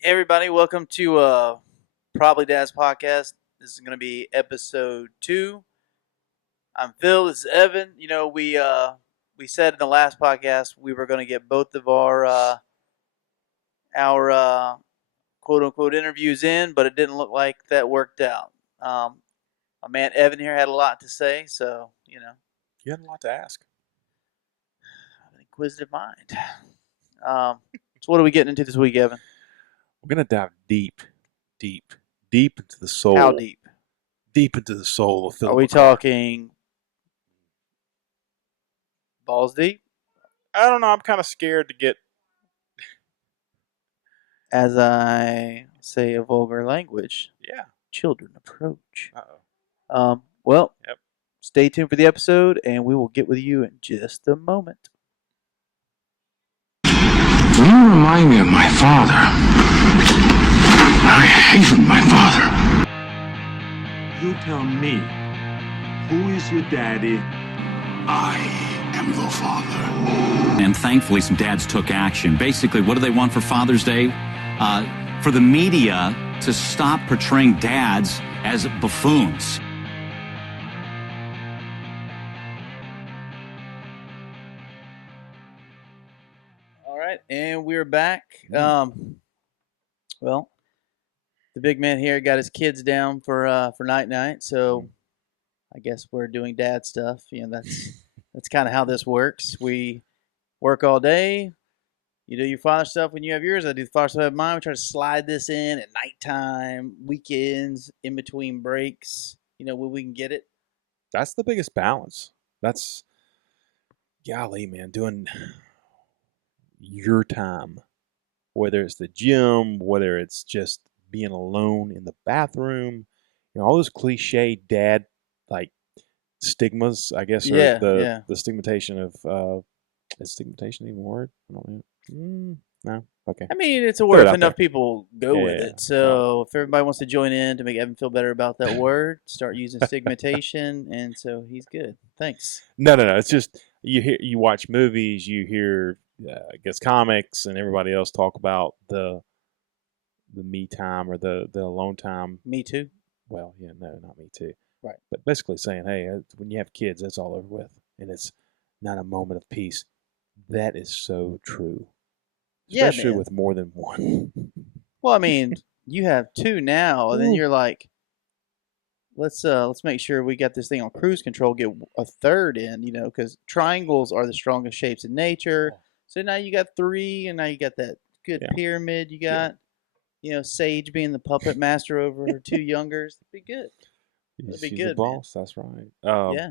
Hey everybody, welcome to Probably Dad's podcast. This is going to be episode 2. I'm Phil. This is Evan. We said in the last podcast we were going to get both of our quote unquote interviews in, but it didn't look like that worked out. My man Evan here had a lot to say, so You had a lot to ask. I have an inquisitive mind. So what are we getting into this week, Evan? We're gonna dive deep, deep, deep into the soul. How deep? Deep into the soul of Philip. Are we McCarthy. talking balls deep? I don't know. I'm kind of scared to get. As I say a vulgar language, Yeah. children approach. Uh-oh. Well, Yep. Stay tuned for the episode, and we will get with you in just a moment. You remind me of my father. I hated my father. You tell me, who is your daddy? I am the father. And thankfully, some dads took action. Basically, what do they want for Father's Day? For the media to stop portraying dads as buffoons. All right, and we're back. Well, the big man here got his kids down for night, so I guess we're doing dad stuff. That's kind of how this works. We work all day. You do your father stuff when you have yours. I do the father stuff at mine. We try to slide this in at nighttime, weekends, in between breaks. When we can get it. That's the biggest balance. That's, golly, man, doing your time, whether it's the gym, whether it's just being alone in the bathroom, all those cliche dad like stigmas, I guess, Yeah, or the stigmatization of is stigmatization even a word? I don't know. No, okay. I mean, it's a word if enough people go with it. So if everybody wants to join in to make Evan feel better about that word, start using stigmatization, and so he's good. Thanks. No. It's just you watch movies, you hear, I guess, comics, and everybody else talk about the me time or the alone time. Me too. Well, yeah, no, not me too. Right. But basically saying, hey, when you have kids, that's all over with, and it's not a moment of peace. That is so true. Especially with more than one. Well, I mean, you have 2 now, and then you're like, let's make sure we got this thing on cruise control. Get a third in, because triangles are the strongest shapes in nature. So now you got 3, and now you got that good pyramid. You got, Sage being the puppet master over her 2 youngers. It'd be good. That'd be She's good, the boss. man. That's right. Yeah.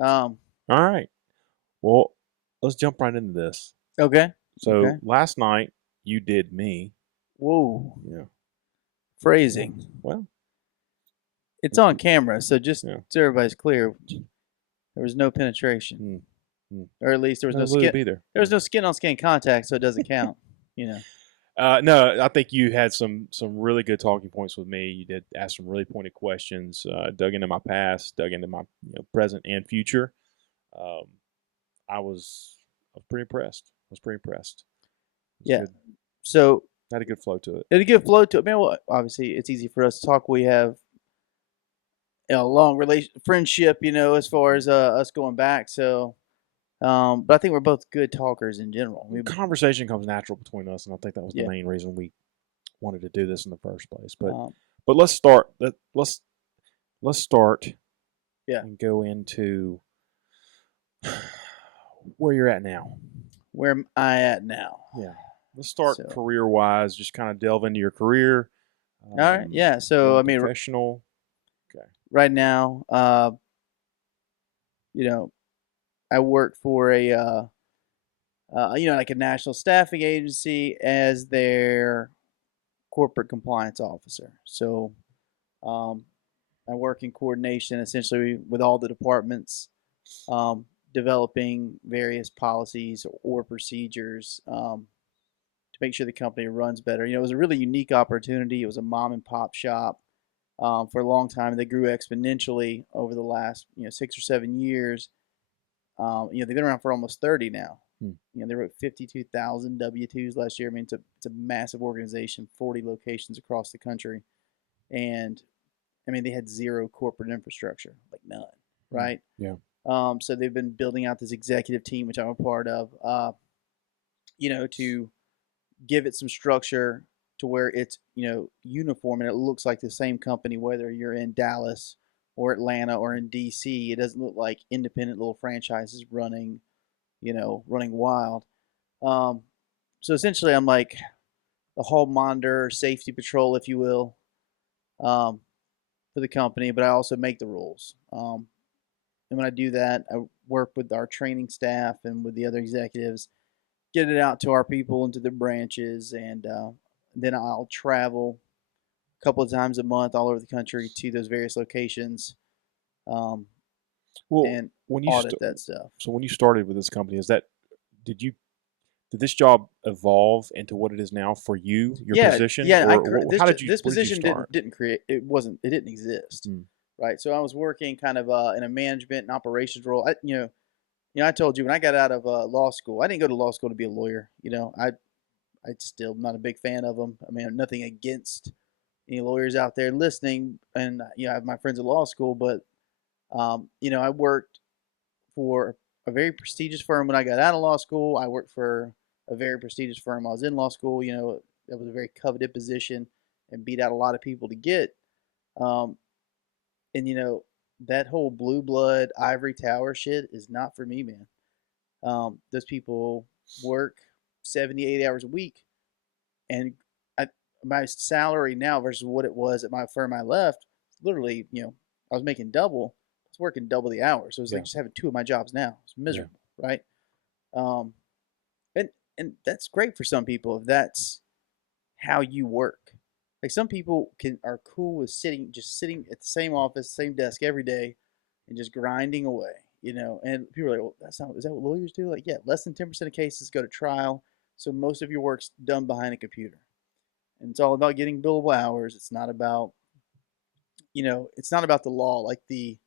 All right. Well, let's jump right into this. Okay. So last night you did me. Whoa. Yeah. Phrasing. Well, it's on camera, so just so everybody's clear, there was no penetration, or at least there was no skin. Either. There was no skin-on-skin contact, so it doesn't count. No, I think you had some really good talking points with me. You did ask some really pointed questions, dug into my past, dug into my present and future. I was pretty impressed. Yeah. Good. So had a good flow to it. It had a good flow to it. Man, well, obviously it's easy for us to talk. We have a long friendship, as far as us going back. So, but I think we're both good talkers in general. Conversation comes natural between us, and I think that was the main reason we wanted to do this in the first place. But let's start. Let's start. Yeah. And go into where you're at now. Where am I at now? Yeah. Let's start career-wise. Just kind of delve into your career. All right. Yeah. So I mean, professional. Okay. Right now, I work for a like a national staffing agency as their corporate compliance officer. So, I work in coordination essentially with all the departments, developing various policies or procedures to make sure the company runs better. It was a really unique opportunity. It was a mom and pop shop for a long time. They grew exponentially over the last 6 or 7 years. They've been around for almost 30 now. They wrote 52,000 W-2s last year. I mean, it's a massive organization, 40 locations across the country. And, I mean, they had zero corporate infrastructure, like none, right? Yeah. So they've been building out this executive team, which I'm a part of, to give it some structure to where it's, uniform and it looks like the same company, whether you're in Dallas or Atlanta or in DC. It doesn't look like independent little franchises running wild. So essentially, I'm like a hall monitor, safety patrol, if you will, for the company, but I also make the rules. And when I do that, I work with our training staff and with the other executives, get it out to our people into the branches, and then I'll travel a couple of times a month all over the country to those various locations, um, Well, and when you audit that stuff. so when you started with this company, did this job evolve into what it is now for you, your position, Yeah. or This how did you this where did you position start? didn't create. It didn't exist, Mm. right? So I was working kind of in a management and operations role. I told you when I got out of law school, I didn't go to law school to be a lawyer. I still not a big fan of them. I mean, nothing against any lawyers out there listening, and I have my friends at law school, but I worked for a very prestigious firm when I got out of law school. I worked for a very prestigious firm while I was in law school. That was a very coveted position and beat out a lot of people to get. Um, and that whole blue blood ivory tower shit is not for me, man. Those people work 70, 80 hours a week, and my salary now versus what it was at my firm I left, literally, I was making double. I was working double the hours. So it was like just having two of my jobs now. It's miserable, right? Um, and that's great for some people if that's how you work. Like some people are cool with just sitting at the same office, same desk every day, and just grinding away. And people are like, well, is that what lawyers do? Like, yeah, less than 10% of cases go to trial, so most of your work's done behind a computer, and it's all about getting billable hours. It's not about, the law, like the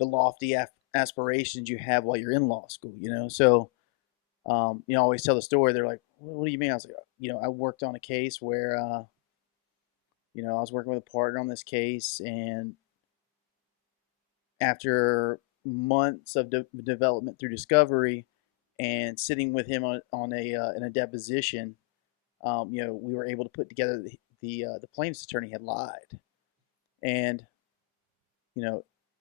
lofty aspirations you have while you're in law school. So I always tell the story. They're like, what do you mean? I was like, I worked on a case where, I was working with a partner on this case, and after months of development through discovery and sitting with him on in a deposition, we were able to put together the plaintiff's attorney had lied, and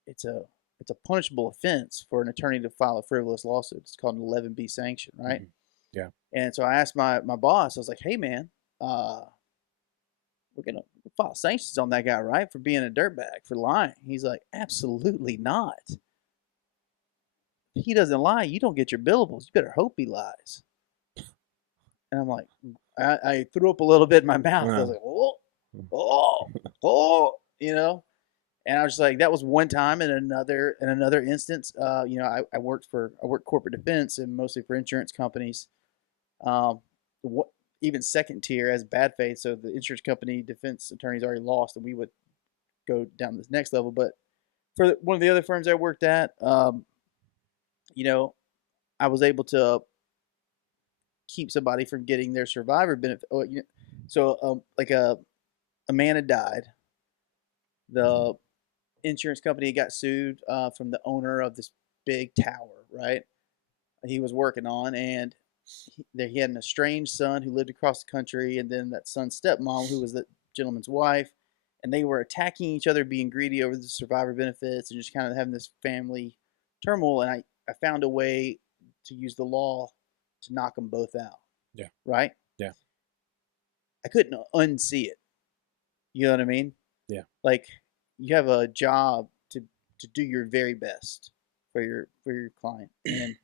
it's a punishable offense for an attorney to file a frivolous lawsuit. It's called an 11B sanction, right? Mm-hmm. Yeah. And so I asked my boss. I was like, "Hey, man, we're gonna file sanctions on that guy, right, for being a dirtbag, for lying." He's like, "Absolutely not. If he doesn't lie, you don't get your billables. You better hope he lies." And I'm like, I threw up a little bit in my mouth. I was like, "Oh, oh, oh," And I was just like, that was one time. In another instance, I worked corporate defense and mostly for insurance companies. Even second tier as bad faith. So the insurance company defense attorneys already lost, and we would go down this next level. But for one of the other firms I worked at, I was able to keep somebody from getting their survivor benefit. So like a man had died. The insurance company got sued from the owner of this big tower, right? He was working on, and he had an estranged son who lived across the country, and then that son's stepmom, who was the gentleman's wife, and they were attacking each other, being greedy over the survivor benefits, and just kind of having this family turmoil. And I found a way to use the law to knock them both out. Yeah. Right? Yeah. I couldn't unsee it. You know what I mean? Yeah. Like, you have a job to do your very best for your client, and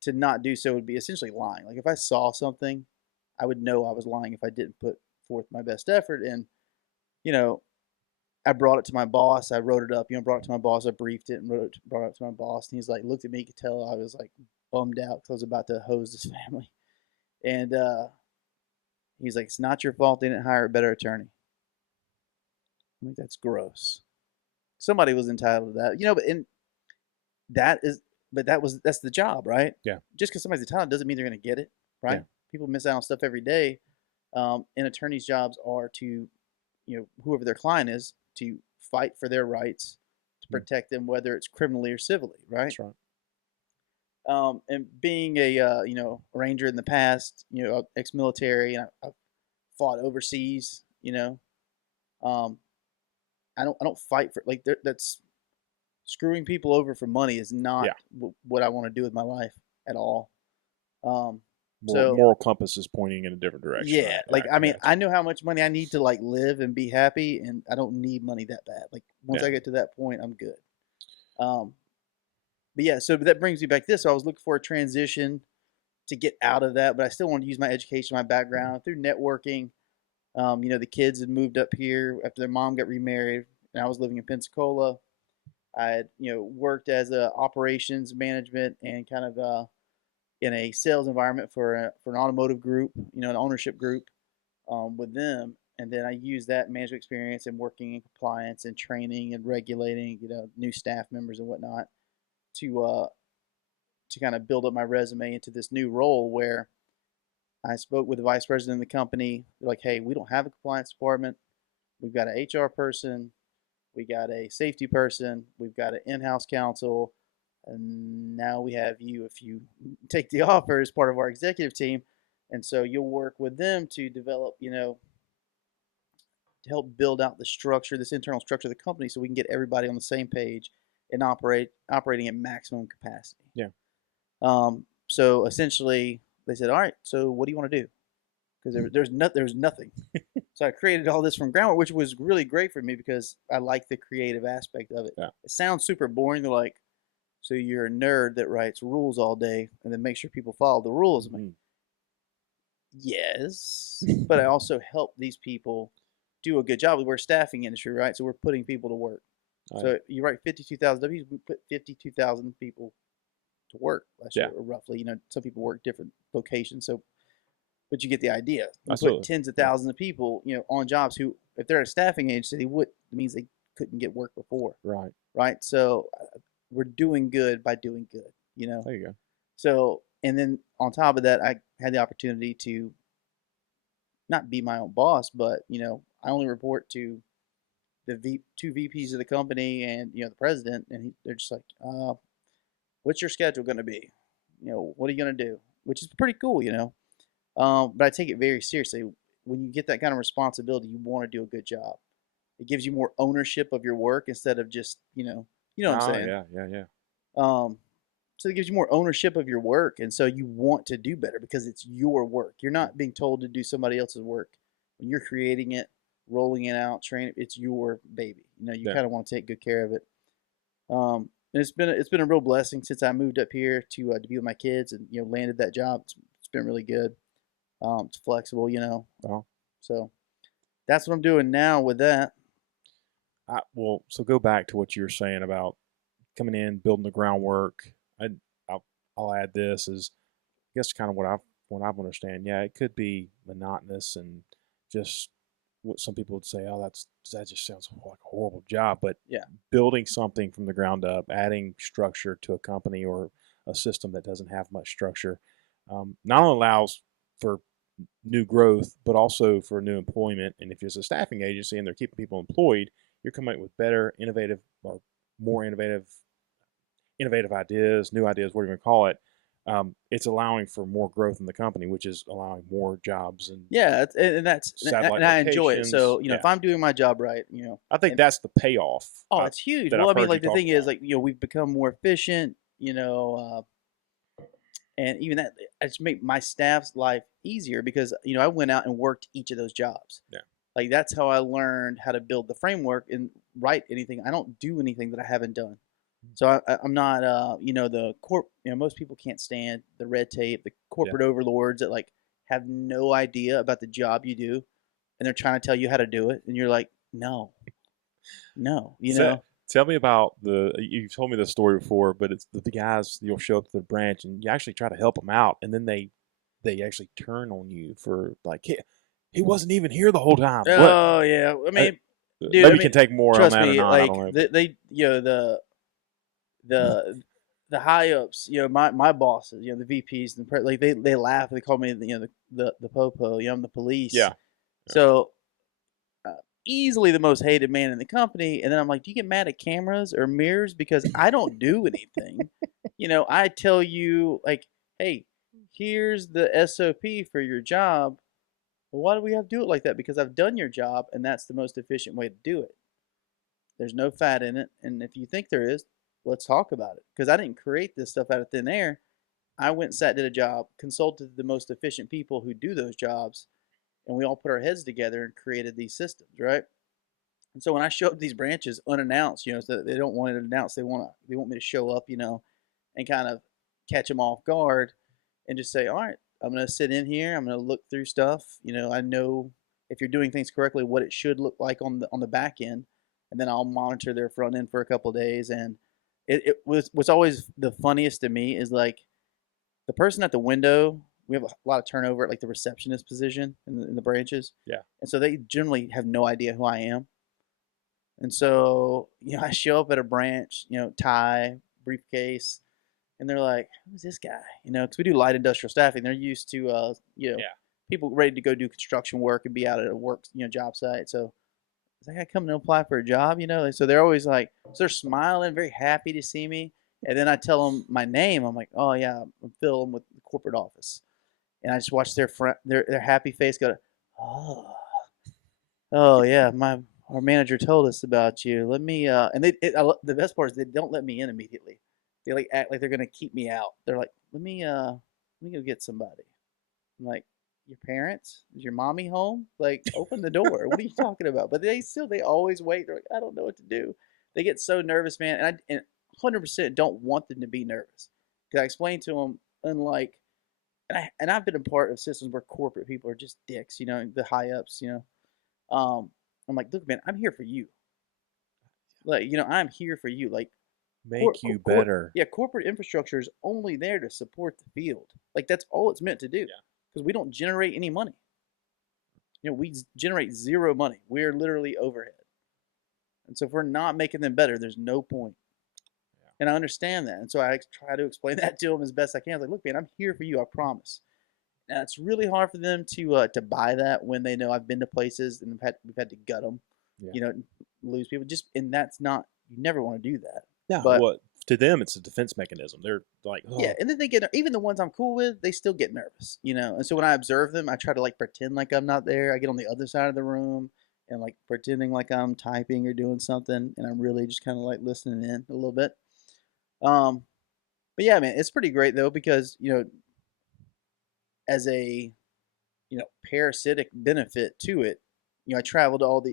to not do so would be essentially lying. Like if I saw something, I would know I was lying if I didn't put forth my best effort. And I brought it to my boss. I wrote it up. Brought it to my boss. I briefed it and brought it to my boss. And he's like, looked at me. He could tell I was like bummed out because I was about to hose this family. And he's like, it's not your fault they didn't hire a better attorney. I think that's gross. Somebody was entitled to that, but that is but that's the job, right? Yeah. Just because somebody's a talent doesn't mean they're going to get it, right? Yeah. People miss out on stuff every day. And attorneys' jobs are to, whoever their client is, to fight for their rights, to protect them, whether it's criminally or civilly, right? That's right. And being a ranger in the past, ex-military, and I've fought overseas, um, I don't fight for like that's screwing people over for money is not what I want to do with my life at all. Moral compass is pointing in a different direction. Yeah, like I mean, I know how much money I need to like live and be happy, and I don't need money that bad. Like once I get to that point, I'm good. But yeah, so that brings me back to this. So I was looking for a transition to get out of that, but I still want to use my education, my background through networking. The kids had moved up here after their mom got remarried, and I was living in Pensacola. I had, worked as a operations management and kind of in a sales environment for an automotive group, an ownership group with them. And then I used that management experience and working in compliance and training and regulating, new staff members and whatnot to kind of build up my resume into this new role where I spoke with the vice president of the company. They're like, hey, we don't have a compliance department. We've got an HR person. We got a safety person. We've got an in-house counsel. And now we have you if you take the offer as part of our executive team. And so you'll work with them to develop, to help build out the structure, this internal structure of the company so we can get everybody on the same page and operating at maximum capacity. Yeah. So essentially they said, all right, so what do you want to do? Because there's nothing. So I created all this from ground, which was really great for me because I like the creative aspect of it. Yeah. It sounds super boring. They're like, so you're a nerd that writes rules all day and then make sure people follow the rules. I'm like, yes, but I also help these people do a good job. We're a staffing industry, right? So we're putting people to work. So you write 52,000 W's, we put 52,000 people to work last year, or roughly. Some people work different locations, but you get the idea. We put tens of thousands of people, on jobs who, if they're a staffing agency, it means they couldn't get work before. Right. Right. So we're doing good by doing good. There you go. So, and then on top of that, I had the opportunity to not be my own boss, but I only report to the two VPs of the company and the president, and they're just like, "What's your schedule going to be? What are you going to do?" Which is pretty cool, But I take it very seriously. When you get that kind of responsibility, you want to do a good job. It gives you more ownership of your work instead of just what I'm saying. Yeah. So it gives you more ownership of your work, and so you want to do better because it's your work. You're not being told to do somebody else's work. When you're creating it, rolling it out, training, it's your baby. You kind of want to take good care of it. And it's been a real blessing since I moved up here to be with my kids and landed that job. It's been really good. It's flexible, So that's what I'm doing now with that. So go back to what you were saying about coming in, building the groundwork. I'll add this is, I guess, kind of what I've understand. Yeah, it could be monotonous and just what some people would say. Oh, that just sounds like a horrible job. But building something from the ground up, adding structure to a company or a system that doesn't have much structure, not only allows for new growth, but also for new employment. And if it's a staffing agency and they're keeping people employed, you're coming up with better, innovative, or more innovative ideas, new ideas, whatever you call it. It's allowing for more growth in the company, which is allowing more jobs and I enjoy it. So if I'm doing my job right, I think that's the payoff. Oh, it's huge. Well, I mean, like the thing is, like we've become more efficient. And even that, I just make my staff's life easier because I went out and worked each of those jobs. Yeah. Like that's how I learned how to build the framework and write anything. I don't do anything that I haven't done. So I'm not, the most people can't stand the red tape, the corporate overlords that like have no idea about the job you do, and they're trying to tell you how to do it, and you're like, no, Tell me about you've told me this story before, but it's the guys, you'll show up to the branch and you actually try to help them out, and then they actually turn on you for like, he wasn't even here the whole time. Oh yeah, I mean, dude, maybe you can take more on that me, or not. Like I don't know. the the high ups, my bosses, the VPs, and like they laugh. They call me, the popo. I'm the police. Yeah. So uh, easily the most hated man in the company. And then I'm like, do you get mad at cameras or mirrors because I don't do anything? I tell you like, hey, here's the SOP for your job. Well, why do we have to do it like that? Because I've done your job, and that's the most efficient way to do it. There's no fat in it, and if you think there is, let's talk about it. Because I didn't create this stuff out of thin air. I went and sat, did a job, consulted the most efficient people who do those jobs, and we all put our heads together and created these systems, right? And so when I show up these branches unannounced, so they don't want it announced, they want me to show up, and kind of catch them off guard, and just say, all right, I'm going to sit in here, I'm going to look through stuff. I know if you're doing things correctly, what it should look like on the back end, and then I'll monitor their front end for a couple of days. And it was what's always the funniest to me is like the person at the window. We have a lot of turnover at like the receptionist position in the branches. Yeah. And so they generally have no idea who I am. And so, I show up at a branch, tie, briefcase, and they're like, who's this guy? Because we do light industrial staffing. They're used to, Yeah. people ready to go do construction work and be out at a work, job site. So is that guy coming to apply for a job? So they're always like, so they're smiling, very happy to see me. And then I tell them my name. I'm like, oh yeah, I'm Phil. I'm with the corporate office. And I just watch their happy face go, oh yeah, our manager told us about you. Let me and the best part is they don't let me in immediately. They like act like they're gonna keep me out. They're like, let me go get somebody. I'm like, your parents? Is your mommy home? Like, open the door. What are you talking about? But they always wait. They're like, I don't know what to do. They get so nervous, man. And 100% don't want them to be nervous. Because I explain to them, unlike, and I've been a part of systems where corporate people are just dicks, the high ups, I'm like, look, man, I'm here for you. Like, I'm here for you. Like, Make you better. Yeah, corporate infrastructure is only there to support the field. Like, that's all it's meant to do. Yeah. Because we don't generate any money. We generate zero money. We're literally overhead. And so if we're not making them better, there's no point. Yeah. And I understand that. And so I try to explain that to them as best I can. I was like, look, man, I'm here for you. I promise. And it's really hard for them to buy that when they know I've been to places and we've had to gut them, lose people. And that's not, you never want to do that. Yeah, but to them, it's a defense mechanism. They're like, oh. Yeah, and then they get, even the ones I'm cool with, they still get nervous, And so when I observe them, I try to like pretend like I'm not there. I get on the other side of the room and like pretending like I'm typing or doing something, and I'm really just kind of like listening in a little bit. But yeah, man, it's pretty great though because as a parasitic benefit to it, I travel to all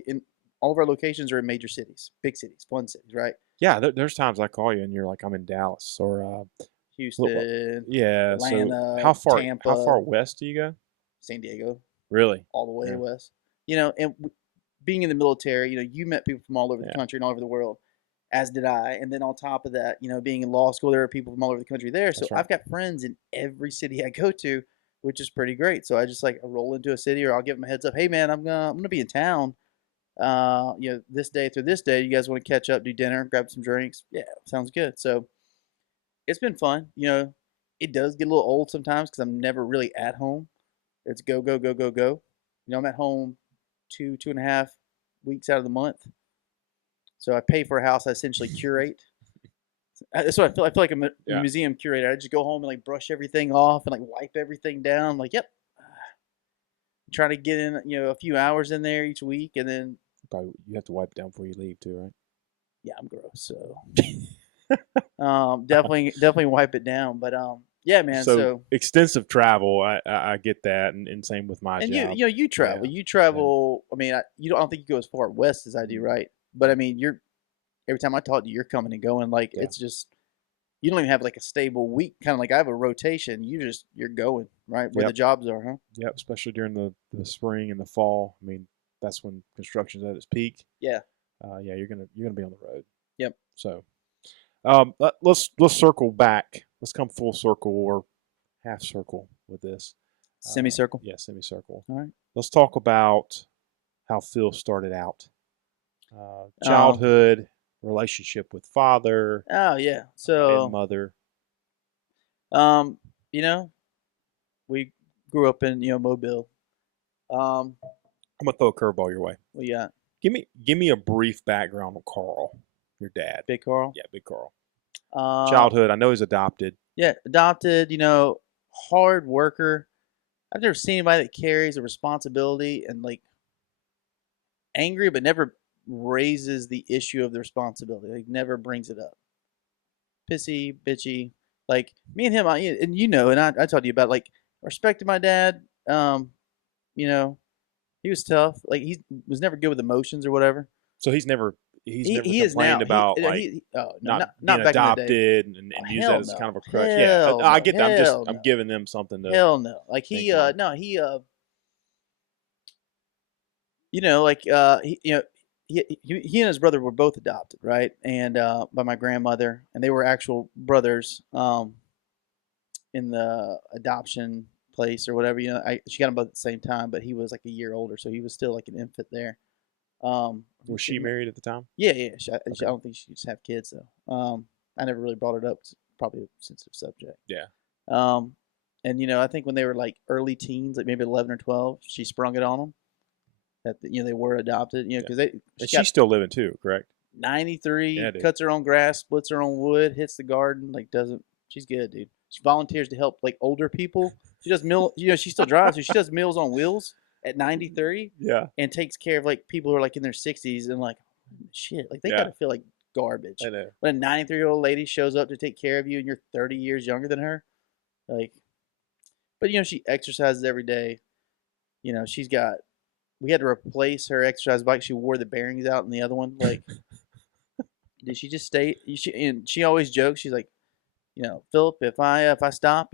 of our locations are in major cities, big cities, fun cities, right? Yeah, there's times I call you and you're like, I'm in Dallas or Houston, yeah. Atlanta, So Tampa, how far west do you go? San Diego, really, all the way west. And being in the military, you met people from all over the country and all over the world, as did I. And then on top of that, being in law school, there are people from all over the country there. So I've got friends in every city I go to, which is pretty great. So I just I roll into a city, or I'll give them a heads up. Hey man, I'm gonna be in town. This day through this day, you guys want to catch up, do dinner, grab some drinks? Yeah, sounds good. So it's been fun. It does get a little old sometimes because I'm never really at home. It's go, go, go, go, go. I'm at home 2.5 weeks out of the month. So I pay for a house I essentially curate. That's what I feel. I feel like I'm a museum curator. I just go home and like brush everything off and like wipe everything down. I'm like, yep. Try to get in, a few hours in there each week, and then probably you have to wipe it down before you leave too, right? Yeah, I'm gross, so definitely wipe it down. But yeah, man. So extensive travel, I get that, and same with my and job. you travel. Yeah. You travel. Yeah. I mean, I don't think you go as far west as I do, right? But I mean, every time I talk to you, you're coming and going. Like it's just. You don't even have like a stable week. Kind of like I have a rotation. You're going right where the jobs are, huh? Yep. Especially during the spring and the fall. I mean, that's when construction's at its peak. Yeah. Yeah, you're gonna be on the road. Yep. So, let's circle back. Let's come full circle or half circle with this. Semicircle. Yeah, semicircle. All right. Let's talk about how Phil started out. Childhood. Relationship with father. Oh yeah. So and mother. You know, we grew up in Mobile. I'm gonna throw a curveball your way. We got Give me a brief background on Carl, your dad. Big Carl. Yeah, Big Carl. Uh, Childhood. I know he's adopted. yeah, adopted. Hard worker. I've never seen anybody that carries a responsibility and like angry, but never raises the issue of the responsibility. Like never brings it up. Pissy, bitchy. Like me and him, and I told you about like respected my dad. You know, he was tough. Like he was never good with emotions or whatever. So he's never He is now. complained about Oh no, not being not back in the day. adopted and Oh, use hell that as no. kind of a crutch. Yeah, Hell I no. get that. Hell I'm no. giving them something to Hell no. Like think on. He and his brother were both adopted, right? And by my grandmother, and they were actual brothers in the adoption place or whatever. She got them both at the same time, but he was like a year older, so he was still like an infant there. Was she married at the time? Yeah, yeah. I Okay. don't think she used to have kids though. I never really brought it up 'cause it's probably a sensitive subject. Yeah. Um, and I think when they were like early teens, like maybe 11 or 12, she sprung it on them that they were adopted. Because And she she's got still living too, correct? 93, Yeah, dude. cuts her own grass, splits her own wood, hits the garden, like doesn't. She's good, dude. She volunteers to help like older people. She does she still drives, so she does Meals on Wheels at 93 Yeah. and takes care of like people who are like in their 60s and like shit, like they Yeah. gotta feel like garbage. I know. When a 93-year-old lady shows up to take care of you and you're 30 years younger than her, like, but she exercises every day. She's got. We had to replace her exercise bike. She wore the bearings out in the other one. Like, did she just stay? And she always jokes. She's like, Philip, if I stop,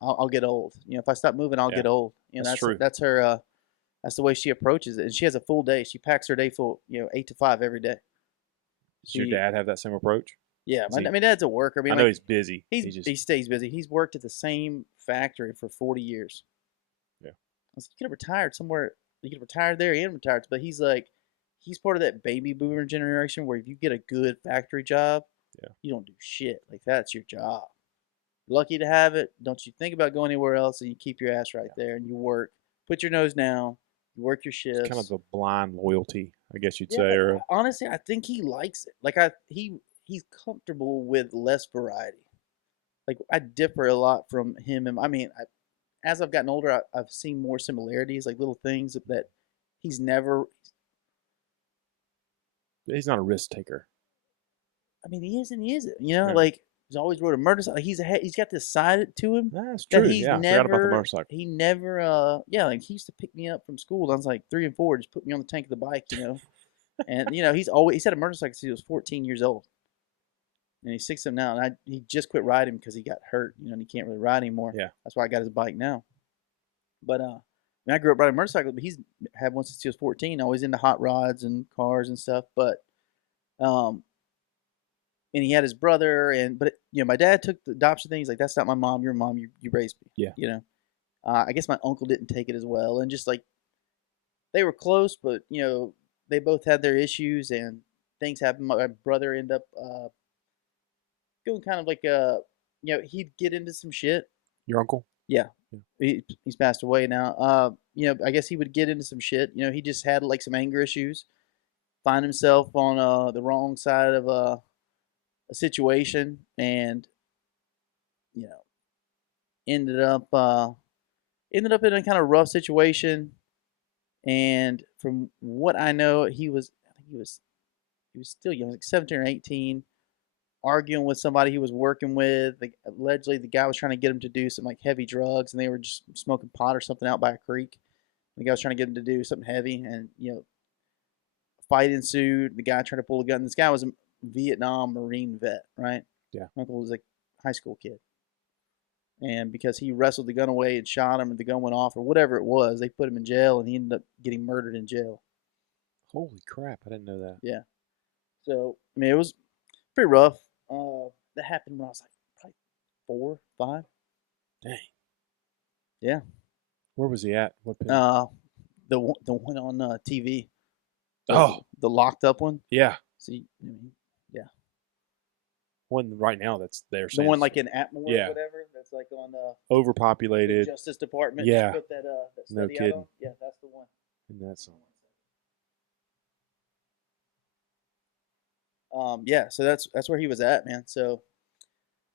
I'll get old. If I stop moving, I'll Yeah. get old. That's true. That's her. That's the way she approaches it. And she has a full day. She packs her day full. 8 to 5 every day. Does your dad have that same approach? Yeah, Is he- my dad's a worker. I know he's busy. He stays busy. He's worked at the same factory for 40 years. Yeah. I was like, you could have retired somewhere. You could have retired there and retired. But he's part of that baby boomer generation where if you get a good factory job, Yeah. you don't do shit. Like that's your job. You're lucky to have it. Don't you think about going anywhere else, and you keep your ass right there and you work. Put your nose down. You work your shifts. It's kind of a blind loyalty, I guess you'd Yeah, say. Or honestly, I think he likes it. Like he's comfortable with less variety. Like I differ a lot from him, and as I've gotten older, I've seen more similarities, like little things that he's never. he's not a risk taker. I mean, he is and he isn't. Yeah. Like he's always rode a motorcycle. Like, he's got this side to him That's that true. he's Yeah, I never. forgot about the motorcycle. He never. Yeah, like he used to pick me up from school. I was like 3 and 4, just put me on the tank of the bike, and he's had a motorcycle since he was 14 years old. And he's 6 of them now, and he just quit riding because he got hurt, and he can't really ride anymore. Yeah. That's why I got his bike now. But I grew up riding a motorcycle, but he's had one since he was 14. Always into hot rods and cars and stuff. But and he had his brother, but my dad took the adoption thing. He's like, that's not my mom. Your mom. You raised me. Yeah. I guess my uncle didn't take it as well, and just like they were close, but they both had their issues and things happened. My brother ended up going kind of like he'd get into some shit. Your uncle? Yeah. He's passed away now. I guess he would get into some shit. He just had like some anger issues, find himself on the wrong side of a situation, and ended up in a kind of rough situation. And from what I know, he was still young, like 17 or 18, arguing with somebody he was working with. Allegedly, the guy was trying to get him to do some like heavy drugs, and they were just smoking pot or something out by a creek. The guy was trying to get him to do something heavy, and a fight ensued. The guy tried to pull a gun. This guy was a Vietnam Marine vet, right? Yeah. Uncle was like a high school kid, and because he wrestled the gun away and shot him, and the gun went off or whatever it was, they put him in jail, and he ended up getting murdered in jail. Holy crap! I didn't know that. Yeah. So it was pretty rough. That happened when I was like probably 4, 5. Dang. Yeah. Where was he at? What? The one on TV. Oh, the locked up one. yeah. See, yeah. one right now that's there. The one like in Atmore Yeah. or whatever. That's like on the Overpopulated. Justice Department. Yeah. Just put that No study out kidding. on. Yeah, that's the one. And that's Yeah, so that's where he was at, man. So,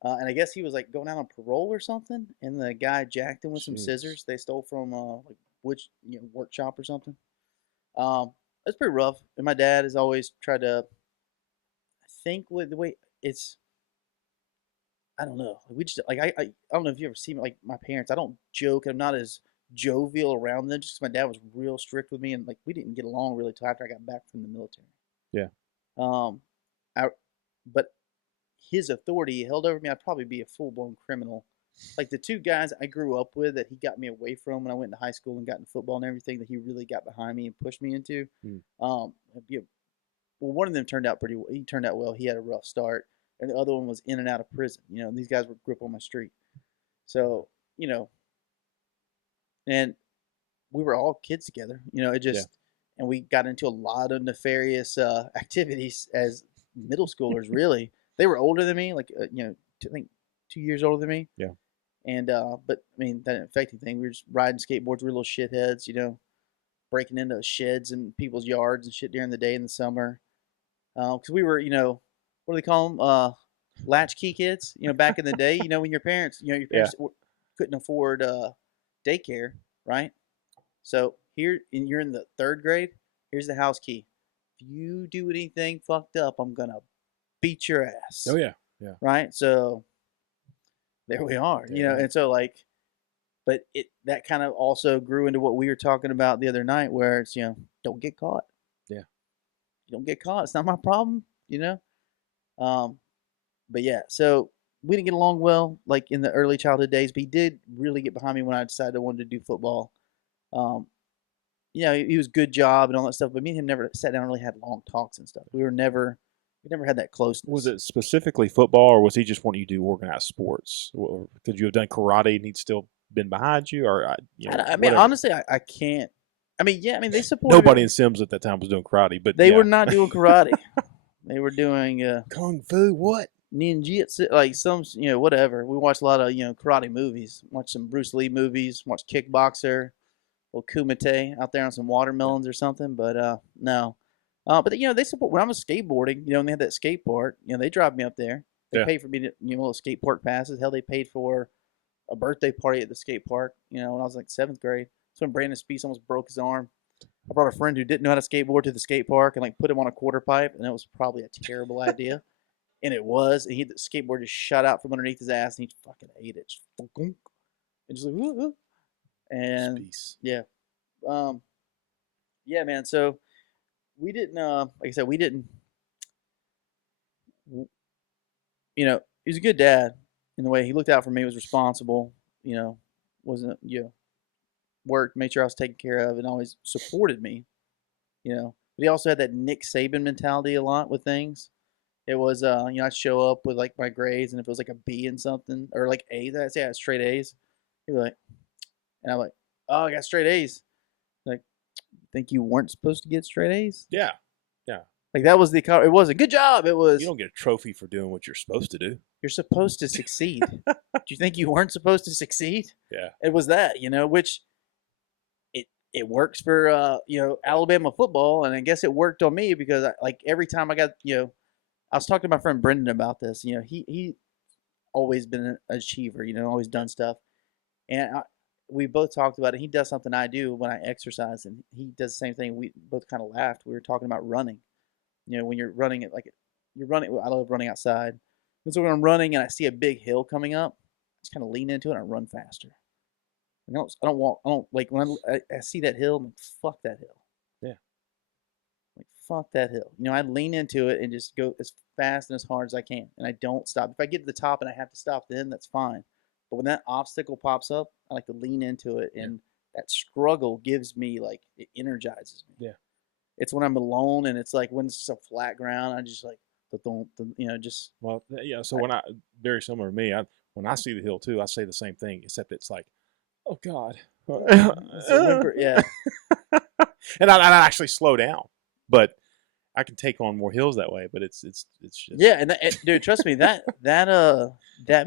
and I guess he was like going out on parole or something, and the guy jacked him with some Jeez. scissors they stole from like wood, workshop or something. That's pretty rough. And my dad has always tried to. I think with the way it's, I don't know. We just like I don't know if you ever see like my parents. I don't joke. I'm not as jovial around them just 'cause my dad was real strict with me, and like we didn't get along really till after I got back from the military. Yeah. Um, I but his authority held over me. I'd probably be a full blown criminal. Like the two guys I grew up with that he got me away from when I went to high school and got into football and everything that he really got behind me and pushed me into. Mm. Well, one of them turned out pretty well. He turned out well. He had a rough start, and the other one was in and out of prison. And these guys were grip on my street. So, and we were all kids together. It just, and we got into a lot of nefarious activities as middle schoolers. Really, they were older than me, like I think 2 years older than me. Yeah. And but I mean that didn't affect anything. We were just riding skateboards. We were little shitheads, breaking into sheds and people's yards and shit during the day in the summer. Because we were, what do they call them? Latchkey kids. Back in the day, when your parents, couldn't afford daycare, right? So you're in the third grade. Here's the house key. If you do anything fucked up, I'm gonna beat your ass. Oh yeah, yeah. Right. So there we are. And so like, but that kind of also grew into what we were talking about the other night, where it's don't get caught. Yeah. You don't get caught. It's not my problem. But yeah, so we didn't get along well, like in the early childhood days. But he did really get behind me when I decided I wanted to do football. He was good job and all that stuff. But me and him never sat down and really had long talks and stuff. We never had that closeness. Was it specifically football, or was he just wanting you to do organized sports? Could you have done karate and he'd still been behind you? Or I mean, honestly, I can't. I mean, yeah, I mean, they supported. Nobody in Sims at that time was doing karate, but they were not doing karate. They were doing kung fu. What? Ninjutsu, like some, whatever. We watched a lot of, karate movies. Watched some Bruce Lee movies. Watched Kickboxer, little Kumite out there on some watermelons or something. But no. But they support when I was skateboarding. And they had that skate park. They drive me up there. They paid for me to, little skate park passes. Hell, they paid for a birthday party at the skate park. When I was like 7th grade. That's when Brandon Speece almost broke his arm. I brought a friend who didn't know how to skateboard to the skate park and like put him on a quarter pipe, and it was probably a terrible idea. And it was, and the skateboard just shot out from underneath his ass, and he fucking ate it. And just like, woo. And Speece. yeah, yeah, man. So we didn't, like I said, we didn't. He was a good dad in the way he looked out for me. Was responsible. Wasn't worked, made sure I was taken care of, and always supported me. But he also had that Nick Saban mentality a lot with things. It was, I'd show up with like my grades, and if it was like a B in something or like A's, I'd say I had straight A's. He'd be like, and I'm like, oh, I got straight A's. Like, think you weren't supposed to get straight A's? Yeah. Like that was it was a good job. It was. You don't get a trophy for doing what you're supposed to do. You're supposed to succeed. Do you think you weren't supposed to succeed? Yeah. It was that, which. It works for Alabama football, and I guess it worked on me because like every time I got I was talking to my friend Brendan about this. He always been an achiever. Always done stuff, and we both talked about it. He does something I do when I exercise, and he does the same thing. We both kind of laughed. We were talking about running. When you're running it, like you're running. I love running outside, and so when I'm running and I see a big hill coming up, I just kind of lean into it and I run faster. I don't walk. I don't like when I see that hill. I'm like, fuck that hill. Yeah. Like fuck that hill. I lean into it and just go as fast and as hard as I can, and I don't stop. If I get to the top and I have to stop, then that's fine. But when that obstacle pops up, I like to lean into it, and that struggle gives me like it energizes me. Yeah. It's when I'm alone, and it's like when it's just a flat ground. I just like just. Well, yeah. So when very similar to me, when I see the hill too, I say the same thing, except it's like, oh God. Yeah. And I actually slow down. But I can take on more hills that way, but it's just Yeah, and dude, trust me, that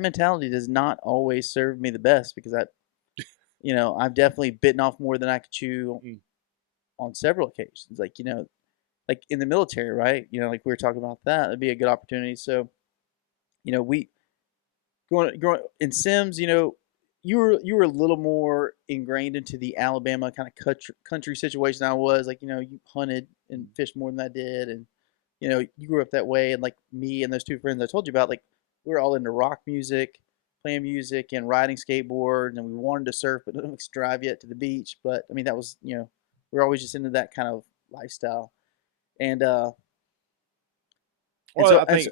mentality does not always serve me the best because I've definitely bitten off more than I could chew on several occasions. Like, like in the military, right? Like we were talking about that. That'd be a good opportunity. So, we growing in Sims, you were a little more ingrained into the Alabama kind of country situation I was. Like, you hunted and fished more than I did, and you grew up that way. And like me and those two friends I told you about, like we were all into rock music, playing music, and riding skateboards, and we wanted to surf, but didn't drive yet to the beach. But I mean, that was we we're always just into that kind of lifestyle, and well, so I think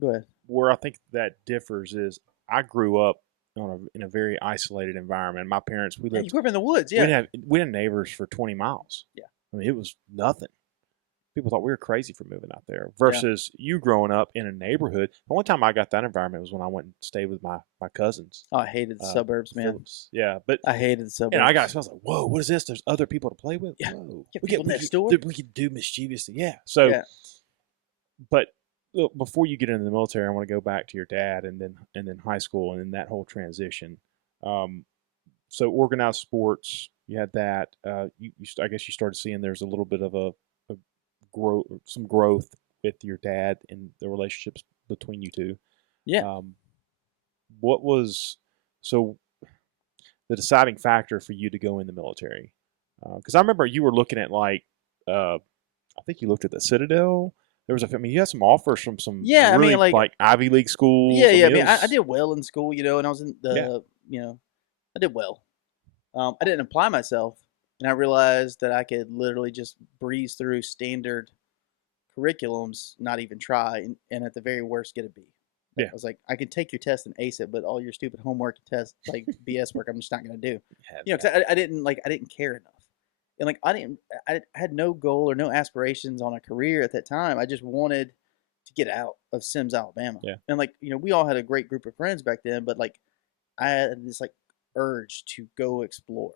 go ahead. where I think that differs is I grew up in a very isolated environment. My parents, we Yeah, you lived, grew up in the woods, we yeah. didn't have neighbors for 20 miles. Yeah. I mean, it was nothing. People thought we were crazy for moving out there versus you growing up in a neighborhood. The only time I got that environment was when I went and stayed with my cousins. Oh, I hated the suburbs, man. Phillips. Yeah, but I hated the suburbs. I was like, whoa, what is this? There's other people to play with. Yeah. Whoa. Yeah, people next door. We could do mischievous. Yeah. So, but before you get into the military, I want to go back to your dad and then high school and then that whole transition. So organized sports, you had that. I guess you started seeing there's a little bit of a some growth with your dad and the relationships between you two. Yeah. What was the deciding factor for you to go in the military? Because I remember you were looking at I think you looked at the Citadel. There was you had some offers from some really, like Ivy League schools. Yeah, I mean, I did well in school, and I was in the, I did well. I didn't apply myself, and I realized that I could literally just breeze through standard curriculums, not even try, and at the very worst get a B. Yeah. I was like, I can take your test and ace it, but all your stupid homework and test, like BS work, I'm just not going to do. Because I didn't care enough. And I had no goal or no aspirations on a career at that time. I just wanted to get out of Sims, Alabama. Yeah. And we all had a great group of friends back then, but I had this urge to go explore.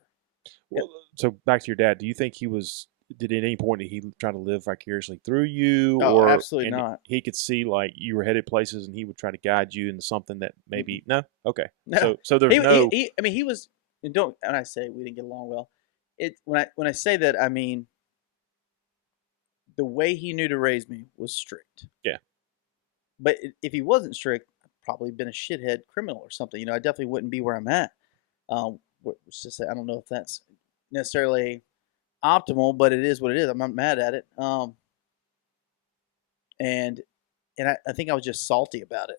Well, so back to your dad, do you think did at any point did he try to live vicariously through you? Oh, or absolutely not. He could see you were headed places and he would try to guide you into something that maybe, no? Okay. No. So there's he was, and I say we didn't get along well. When I say that, I mean the way he knew to raise me was strict. Yeah. But if he wasn't strict, I'd probably been a shithead criminal or something. I definitely wouldn't be where I'm at. Let's just say I don't know if that's necessarily optimal, but it is what it is. I'm not mad at it. And I think I was just salty about it.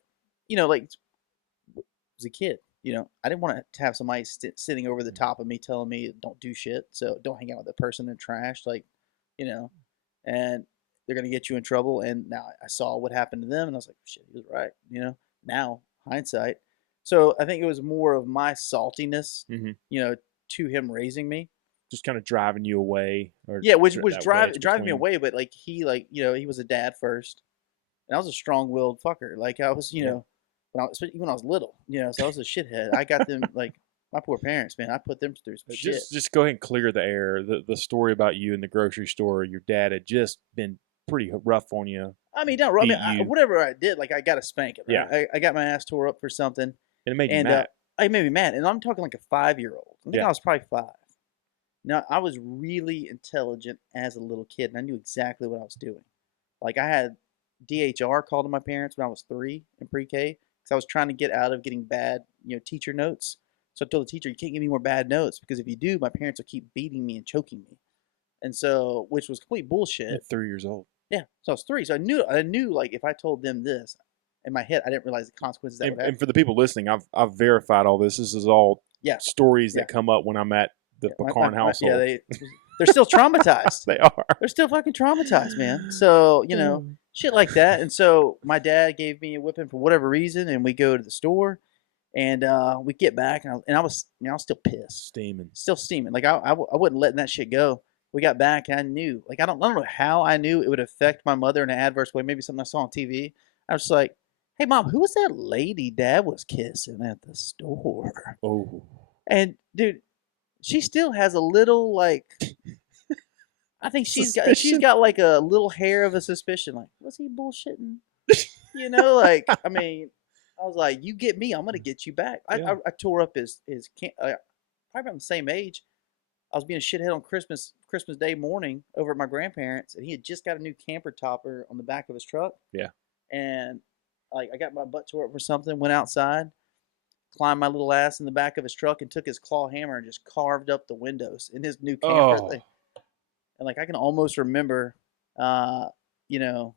As a kid, I didn't want to have somebody sitting over the top of me telling me don't do shit. So don't hang out with that person and trash, and they're gonna get you in trouble. And now I saw what happened to them, and I was like, shit, he was right. Now hindsight. So I think it was more of my saltiness, to him raising me. Just kind of driving you away. Which was driving me away. But he was a dad first, and I was a strong-willed fucker. I was, especially when I was little, so I was a shithead. I got them my poor parents, man. I put them through some shit. Just go ahead and clear the air. The story about you in the grocery store, your dad had just been pretty rough on you. I mean, not rough. Whatever I did, I got a spanking. Right? Yeah. I got my ass tore up for something. And it made you mad. It made me mad. And I'm talking like a 5-year-old. I think Yeah. I was probably 5. Now, I was really intelligent as a little kid, and I knew exactly what I was doing. I had DHR called to my parents when I was 3 in pre-K because I was trying to get out of getting bad, teacher notes. So I told the teacher, you can't give me more bad notes because if you do, my parents will keep beating me and choking me. And so, which was complete bullshit. At 3 years old. Yeah. So I was 3. So I knew if I told them this in my head, I didn't realize the consequences that would happen. And for the people listening, I've verified all this. This is all stories that come up when I'm at the Pecan household. Yeah, they're still traumatized. They are. They're still fucking traumatized, man. So, shit like that. And so my dad gave me a whipping for whatever reason, and we go to the store, and we get back, and I was still pissed. Still steaming. I wasn't letting that shit go. We got back, and I knew. I don't know how I knew it would affect my mother in an adverse way. Maybe something I saw on TV. I was like, hey, Mom, who was that lady Dad was kissing at the store? Oh. And, dude, she still has a little, I think she's suspicion. got like a little hair of a suspicion. Like, was he bullshitting? You know, like I mean, I was like, you get me, I'm gonna get you back. Yeah. I tore up his probably around the same age. I was being a shithead on Christmas Day morning over at my grandparents, and he had just got a new camper topper on the back of his truck. Yeah. And like I got my butt tore up for something, went outside, climbed my little ass in the back of his truck, and took his claw hammer and just carved up the windows in his new camper. Oh. And like I can almost remember, you know,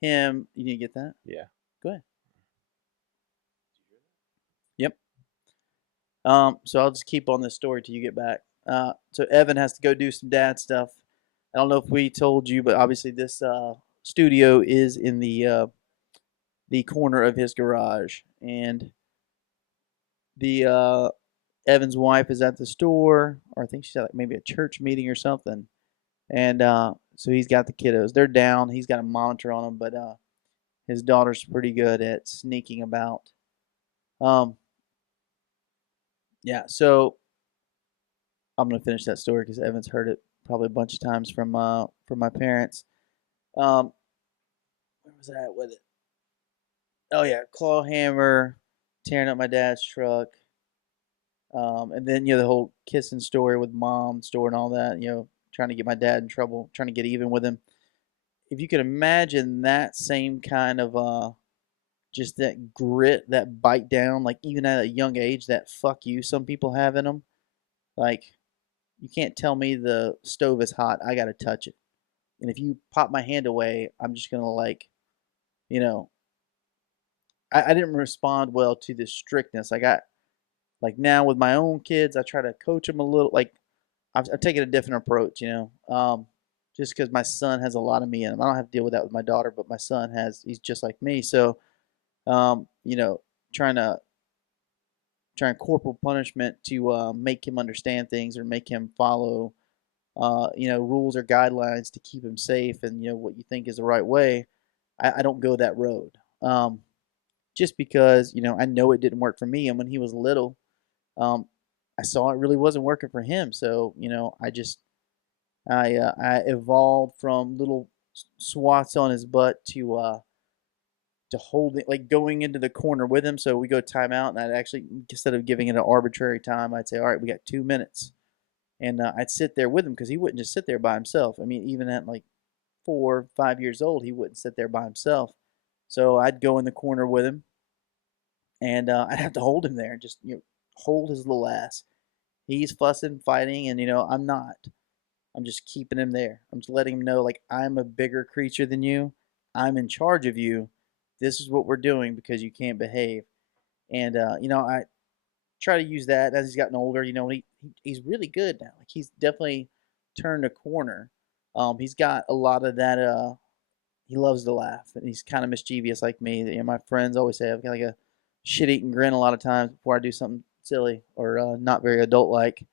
him. You need to get that? Yeah. Go ahead. Yep. So I'll just keep on this story till you get back. So Evan has to go do some dad stuff. I don't know if we told you, but obviously this studio is in the corner of his garage, and the Evan's wife is at the store, or I think she's at like maybe a church meeting or something. And so he's got the kiddos. They're down. He's got a monitor on them, but his daughter's pretty good at sneaking about. Yeah, so I'm gonna finish that story because Evan's heard it probably a bunch of times from my parents. Where was I at with it? Oh yeah, claw hammer, tearing up my dad's truck, and then the whole kissing story with mom story and all that. Trying to get my dad in trouble, trying to get even with him. If you could imagine that same kind of just that grit, that bite down, like even at a young age, that fuck you some people have in them. Like, you can't tell me the stove is hot. I got to touch it. And if you pop my hand away, I'm just going to you know, I didn't respond well to the strictness. Like now with my own kids, I try to coach them a little. Like, I've taken a different approach, just because my son has a lot of me in him. I don't have to deal with that with my daughter, but my son he's just like me. So, you know, trying to trying corporal punishment to make him understand things or make him follow, rules or guidelines to keep him safe and what you think is the right way. I don't go that road. Just because I know it didn't work for me, and when he was little, um, I saw it really wasn't working for him. So I evolved from little swats on his butt to holding, like going into the corner with him. So we go timeout, and I'd actually, instead of giving it an arbitrary time, I'd say, all right, we got 2 minutes. And I'd sit there with him because he wouldn't just sit there by himself. I mean, even at like 4 or 5 years old, he wouldn't sit there by himself. So I'd go in the corner with him, and I'd have to hold him there and just hold his little ass. He's fussing, fighting, and I'm not. I'm just keeping him there. I'm just letting him know, like, I'm a bigger creature than you. I'm in charge of you. This is what we're doing because you can't behave. And I try to use that as he's gotten older. He's really good now. Like, he's definitely turned a corner. He's got a lot of that. He loves to laugh, and he's kind of mischievous like me. My friends always say I've got like a shit-eating grin a lot of times before I do something silly or not very adult-like.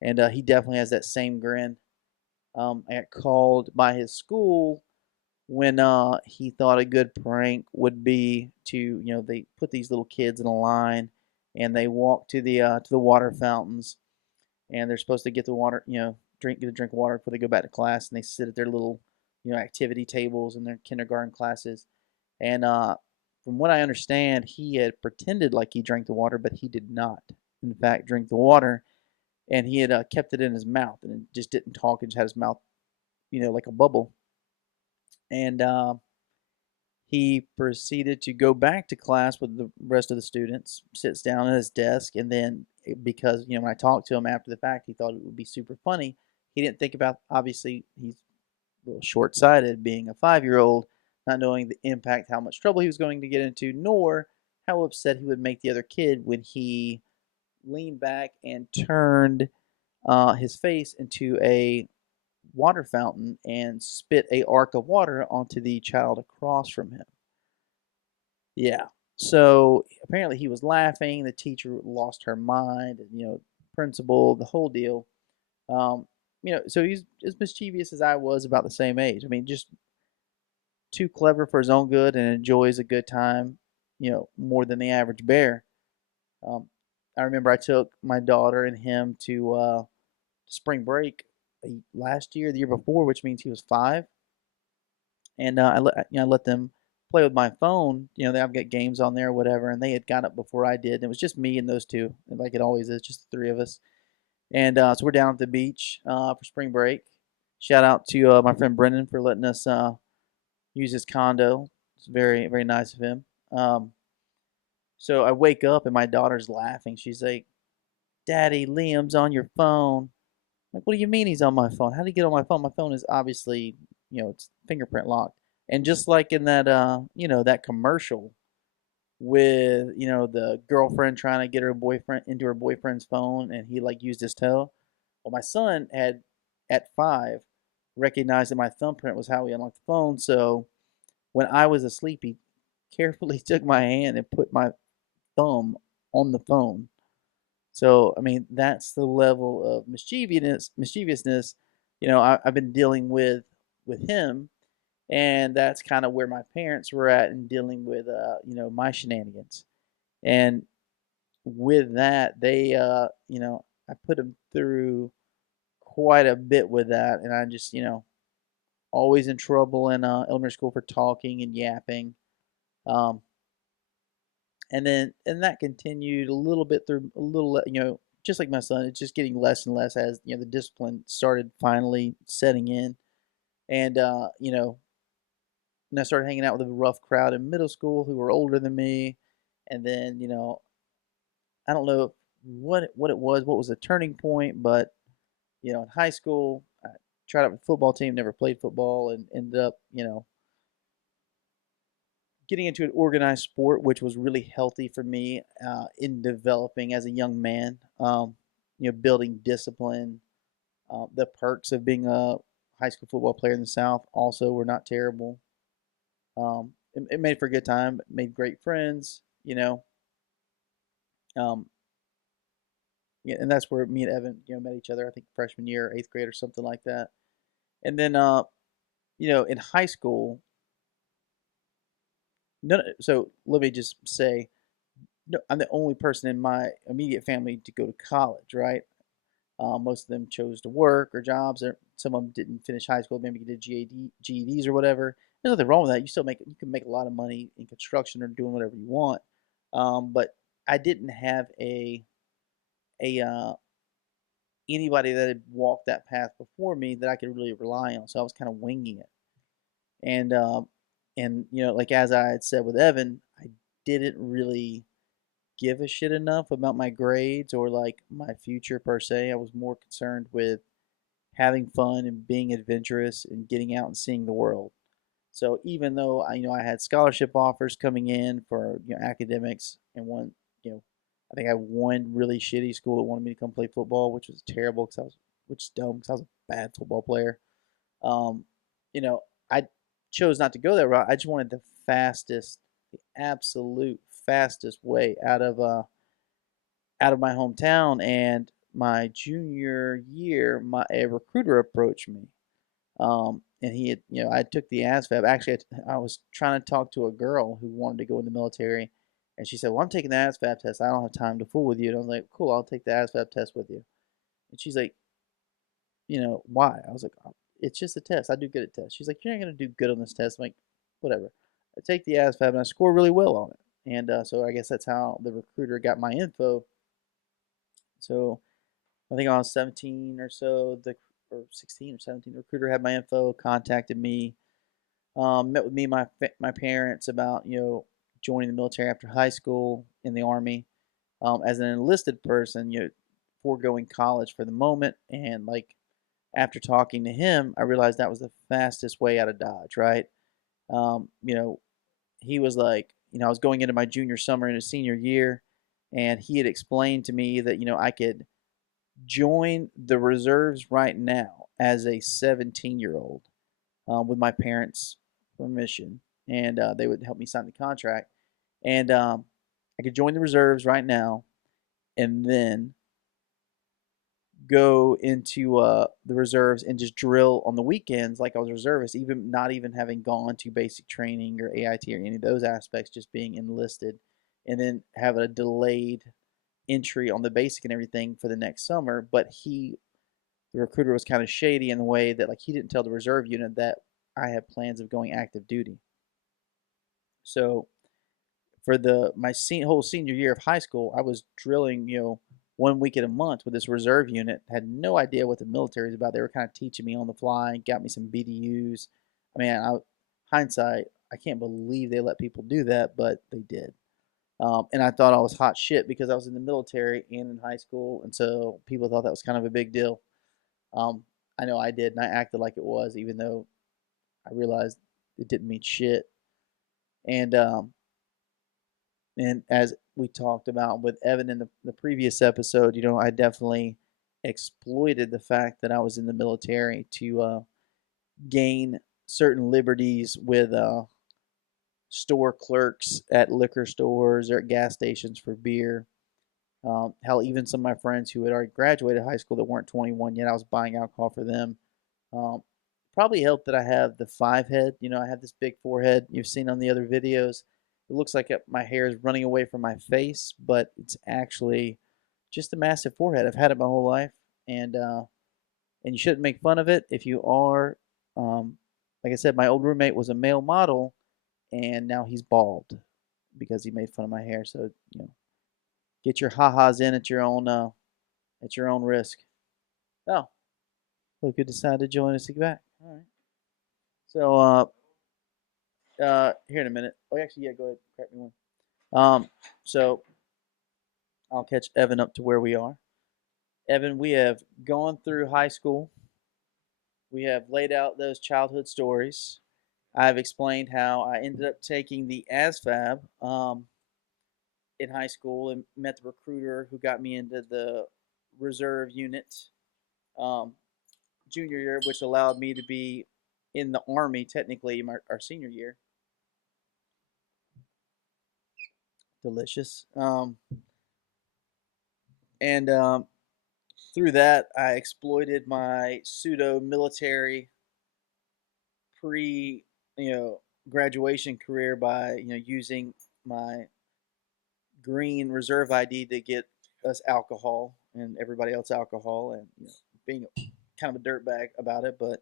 And he definitely has that same grin. I got called by his school when he thought a good prank would be to, they put these little kids in a line, and they walk to the water fountains, and they're supposed to get the water, get a drink of water before they go back to class, and they sit at their little, activity tables in their kindergarten classes. And from what I understand, he had pretended like he drank the water, but he did not, in fact, drink the water, and he had kept it in his mouth and just didn't talk and just had his mouth, like a bubble. And he proceeded to go back to class with the rest of the students, sits down at his desk, and then because when I talked to him after the fact, he thought it would be super funny. He didn't think about, obviously he's a little short-sighted, being a 5-year-old, not knowing the impact, how much trouble he was going to get into, nor how upset he would make the other kid when he leaned back and turned his face into a water fountain and spit a arc of water onto the child across from him. Yeah. So apparently he was laughing. The teacher lost her mind, and principal, the whole deal. So he's as mischievous as I was, about the same age. I mean, just too clever for his own good and enjoys a good time, more than the average bear. I remember I took my daughter and him to spring break last year, the year before, which means he was 5. And I let them play with my phone. I've got games on there or whatever, and they had got up before I did. And it was just me and those two, like it always is, just the three of us. And so we're down at the beach for spring break. Shout out to my friend Brendan for letting us use his condo. It's very, very nice of him. So I wake up and my daughter's laughing. She's like, "Daddy, Liam's on your phone." I'm like, what do you mean he's on my phone? How did he get on my phone? My phone is obviously, it's fingerprint locked. And just like in that, that commercial with, the girlfriend trying to get her boyfriend into her boyfriend's phone, and he like used his toe. Well, my son had at 5 recognized that my thumbprint was how he unlocked the phone. So when I was asleep, he carefully took my hand and put my thumb on the phone. So I mean, that's the level of mischievousness. I've been dealing with him, and that's kind of where my parents were at in dealing with my shenanigans. And with that, they I put them through quite a bit with that, and I just always in trouble in elementary school for talking and yapping. Um, and that continued a little bit through a little, just like my son, it's just getting less and less as the discipline started finally setting in. And and I started hanging out with a rough crowd in middle school who were older than me. And then I don't know what it was, what was the turning point, but in high school I tried out for the football team, never played football, and ended up getting into an organized sport, which was really healthy for me in developing as a young man. Building discipline. The perks of being a high school football player in the South also were not terrible. It made for a good time. Made great friends. Um, yeah, and that's where me and Evan, met each other. I think freshman year, 8th grade, or something like that. And then, in high school, so let me just say, no, I'm the only person in my immediate family to go to college, right? Most of them chose to work or jobs, or some of them didn't finish high school, maybe did GEDs or whatever. There's nothing wrong with that. You can make a lot of money in construction or doing whatever you want. But I didn't have a anybody that had walked that path before me that I could really rely on. So I was kind of winging it. And like as I had said with Evan, I didn't really give a shit enough about my grades or like my future per se. I was more concerned with having fun and being adventurous and getting out and seeing the world. So even though I had scholarship offers coming in for academics, and I think I had one really shitty school that wanted me to come play football, which was terrible which is dumb because I was a bad football player. Um, you know, I chose not to go that route. I just wanted the absolute fastest way out of my hometown. And my junior year, a recruiter approached me. And he had, I took the ASVAB. Actually, I was trying to talk to a girl who wanted to go in the military, and she said, "Well, I'm taking the ASVAB test. I don't have time to fool with you." And I was like, "Cool, I'll take the ASVAB test with you." And she's like, "Why?" I was like, "Oh, it's just a test. I do good at tests." She's like, "You're not gonna do good on this test." I'm like, "Whatever." I take the ASVAB and I score really well on it. And so I guess that's how the recruiter got my info. So I think I was 17 or so, or 16 or 17. The recruiter had my info, contacted me, met with me and my parents about joining the military after high school in the Army, as an enlisted person, foregoing college for the moment. And like after talking to him, I realized that was the fastest way out of Dodge, right? Um, you know, he was like, I was going into my junior summer in a senior year, and he had explained to me that I could join the reserves right now as a 17-year-old, with my parents' permission, and they would help me sign the contract. And I could join the reserves right now, and then go into the reserves and just drill on the weekends like I was a reservist, even not even having gone to basic training or AIT or any of those aspects, just being enlisted, and then have a delayed entry on the basic and everything for the next summer. But he the recruiter was kind of shady in the way that like he didn't tell the reserve unit that I had plans of going active duty. So for my whole senior year of high school, I was drilling, 1 week in a month with this reserve unit. Had no idea what the military is about. They were kind of teaching me on the fly, got me some BDUs. I mean, hindsight, I can't believe they let people do that, but they did. And I thought I was hot shit because I was in the military and in high school, and so people thought that was kind of a big deal. I know I did, and I acted like it was, even though I realized it didn't mean shit. And as we talked about with Evan in the previous episode, I definitely exploited the fact that I was in the military to gain certain liberties with store clerks at liquor stores or at gas stations for beer. Hell, even some of my friends who had already graduated high school that weren't 21 yet, I was buying alcohol for them. Um, Probably helped that I have the 5 head. I have this big forehead you've seen on the other videos. It looks like my hair is running away from my face, but it's actually just a massive forehead. I've had it my whole life, and you shouldn't make fun of it if you are. Like I said, my old roommate was a male model, and now he's bald because he made fun of my hair. So get your ha-has in at your own risk. Oh, look who decided to join us back. All right. So here in a minute. Oh, actually, yeah, go ahead, crack me one. So I'll catch Evan up to where we are. Evan, we have gone through high school. We have laid out those childhood stories. I've explained how I ended up taking the ASVAB in high school and met the recruiter who got me into the reserve unit junior year, which allowed me to be in the Army technically our senior year. Delicious. And through that, I exploited my pseudo military pre, graduation career by using my green reserve ID to get us alcohol and everybody else alcohol, and being kind of a dirtbag about it. But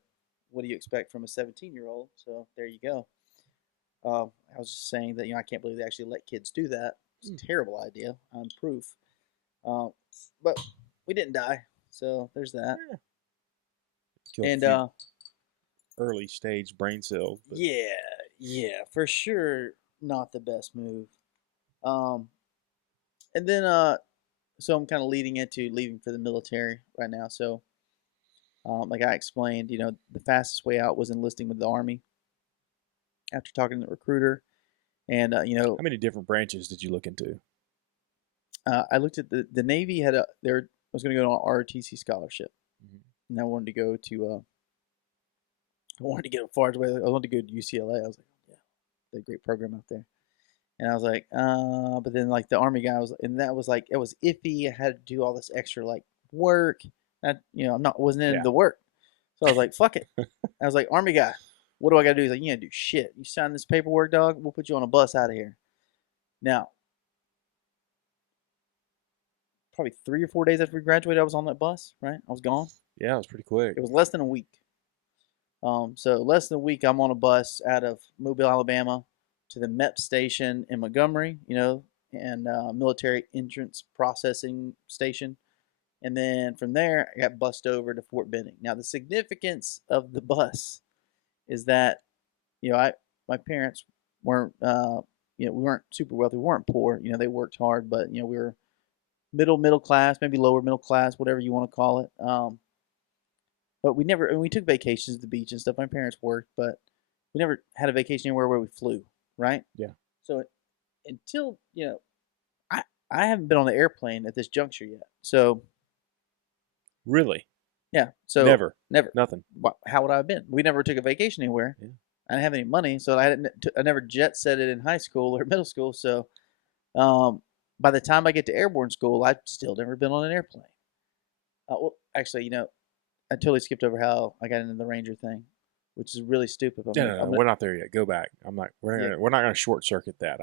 what do you expect from a 17-year-old? So there you go. I was just saying that I can't believe they actually let kids do that. It's a terrible idea. I'm proof. But we didn't die, so there's that. Killed And a few early stage brain cells. But yeah, for sure, not the best move. And then so I'm kind of leading into leaving for the military right now. So, like I explained, the fastest way out was enlisting with the Army. After talking to the recruiter, and how many different branches did you look into? I looked at the Navy had I was going to go to an ROTC scholarship, and I wanted to go to I wanted to get as far away. I wanted to go to UCLA. I was like, yeah, they had a great program out there. And I was like, but then like the Army guy and that was like, it was iffy. I had to do all this extra like work. Wasn't in the work. So I was like, fuck it. I was like, Army guy, what do I got to do? He's like, you gotta do shit. You sign this paperwork, dog. We'll put you on a bus out of here. Now, probably 3 or 4 days after we graduated, I was on that bus, right? I was gone. Yeah, it was pretty quick. It was less than a week. So less than a week, I'm on a bus out of Mobile, Alabama, to the MEP station in Montgomery, and military entrance processing station. And then from there, I got bussed over to Fort Benning. Now, the significance of the bus is that, my parents weren't, we weren't super wealthy. We weren't poor. They worked hard, but, we were middle class, maybe lower middle class, whatever you want to call it. But we took vacations to the beach and stuff. My parents worked, but we never had a vacation anywhere where we flew, right? Yeah. So until, I haven't been on the airplane at this juncture yet. So. Really? Yeah. So. Never. Nothing. How would I have been? We never took a vacation anywhere. Yeah. I didn't have any money, so I never jet set it in high school or middle school. So, by the time I get to airborne school, I've still never been on an airplane. Well, actually, I totally skipped over how I got into the Ranger thing, which is really stupid. No, we're not there yet. Go back. We're not going to short circuit that.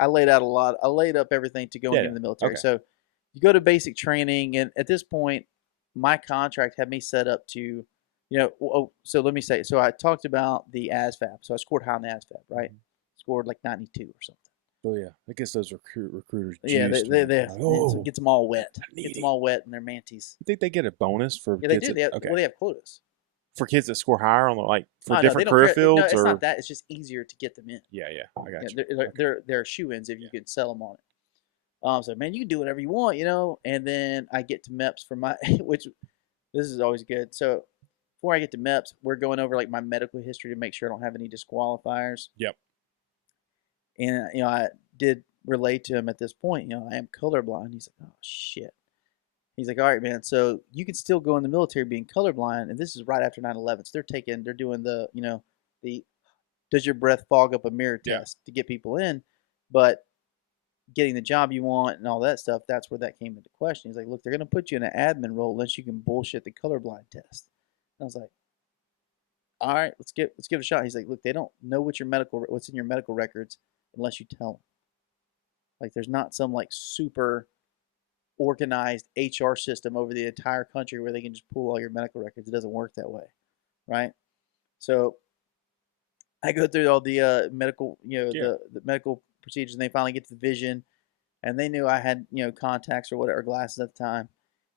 I laid out a lot. I laid up everything to go into the military. Okay. So you go to basic training, and at this point, my contract had me set up to, so let me say, so I talked about the ASVAB. So I scored high on the ASVAB, right? Scored like 92 or something. Oh yeah, I guess those recruiters Yeah, juiced. they Like, oh, gets them all wet. Gets them needy. all wet in their manties. You think they get a bonus for Yeah, they kids do. that They have, okay well, they have quotas. for kids that score higher on the like for Oh, no, they different don't career care. No, fields it's or not that. It's just easier to get them in. yeah, I got Yeah, you. they're Okay. they're shoe-ins if you can sell them on it. So man, you can do whatever you want, And then I get to MEPS for my, which this is always good. So before I get to MEPS, we're going over like my medical history to make sure I don't have any disqualifiers. Yep. And I did relate to him at this point. I am colorblind. He's like, oh shit. He's like, all right, man. So you can still go in the military being colorblind, and this is right after 9/11. So they're doing the does your breath fog up a mirror test to get people in, but getting the job you want and all that stuff, that's where that came into question. He's like, look, they're going to put you in an admin role unless you can bullshit the colorblind test. And I was like, all right, let's give it a shot. He's like, look, they don't know what's in your medical records unless you tell them. Like, there's not some like super organized HR system over the entire country where they can just pull all your medical records. It doesn't work that way, right? So I go through all the medical, the medical procedures, and they finally get to the vision, and they knew I had contacts or whatever, glasses at the time.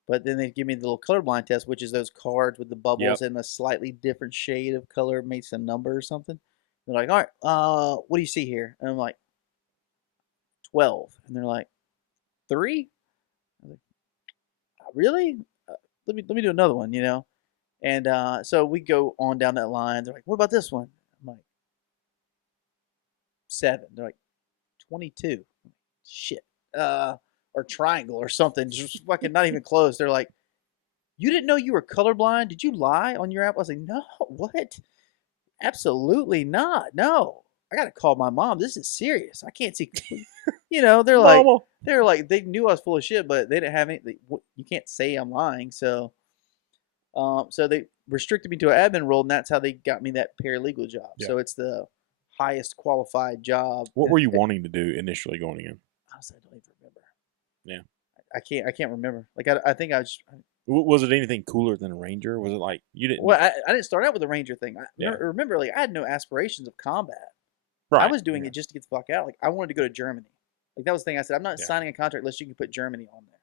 But then they give me the little colorblind test, which is those cards with the bubbles in a slightly different shade of color, makes a number or something. They're like, all right, what do you see here? And I'm like, 12. And they're like, 3? I was like, really? Let me do another one, And so we go on down that line. They're like, what about this one? I'm like, 7. They're like, 22. Shit. Or triangle or something. Just fucking not even close. They're like, you didn't know you were colorblind? Did you lie on your app? I was like, no, what? Absolutely not. No. I gotta call my mom. This is serious. I can't see. They're like, they knew I was full of shit, but they didn't have any. You can't say I'm lying. So they restricted me to an admin role, and that's how they got me that paralegal job. Yeah. So it's the highest qualified job. What were you wanting to do initially going in? Honestly, I don't even remember. Yeah. I can't remember. Like I think I was. Was it anything cooler than a ranger? Was it like you didn't? Well, I didn't start out with the ranger thing. Remember, like I had no aspirations of combat. Right. I was doing it just to get the fuck out. Like I wanted to go to Germany. Like that was the thing I said. I'm not signing a contract unless you can put Germany on there.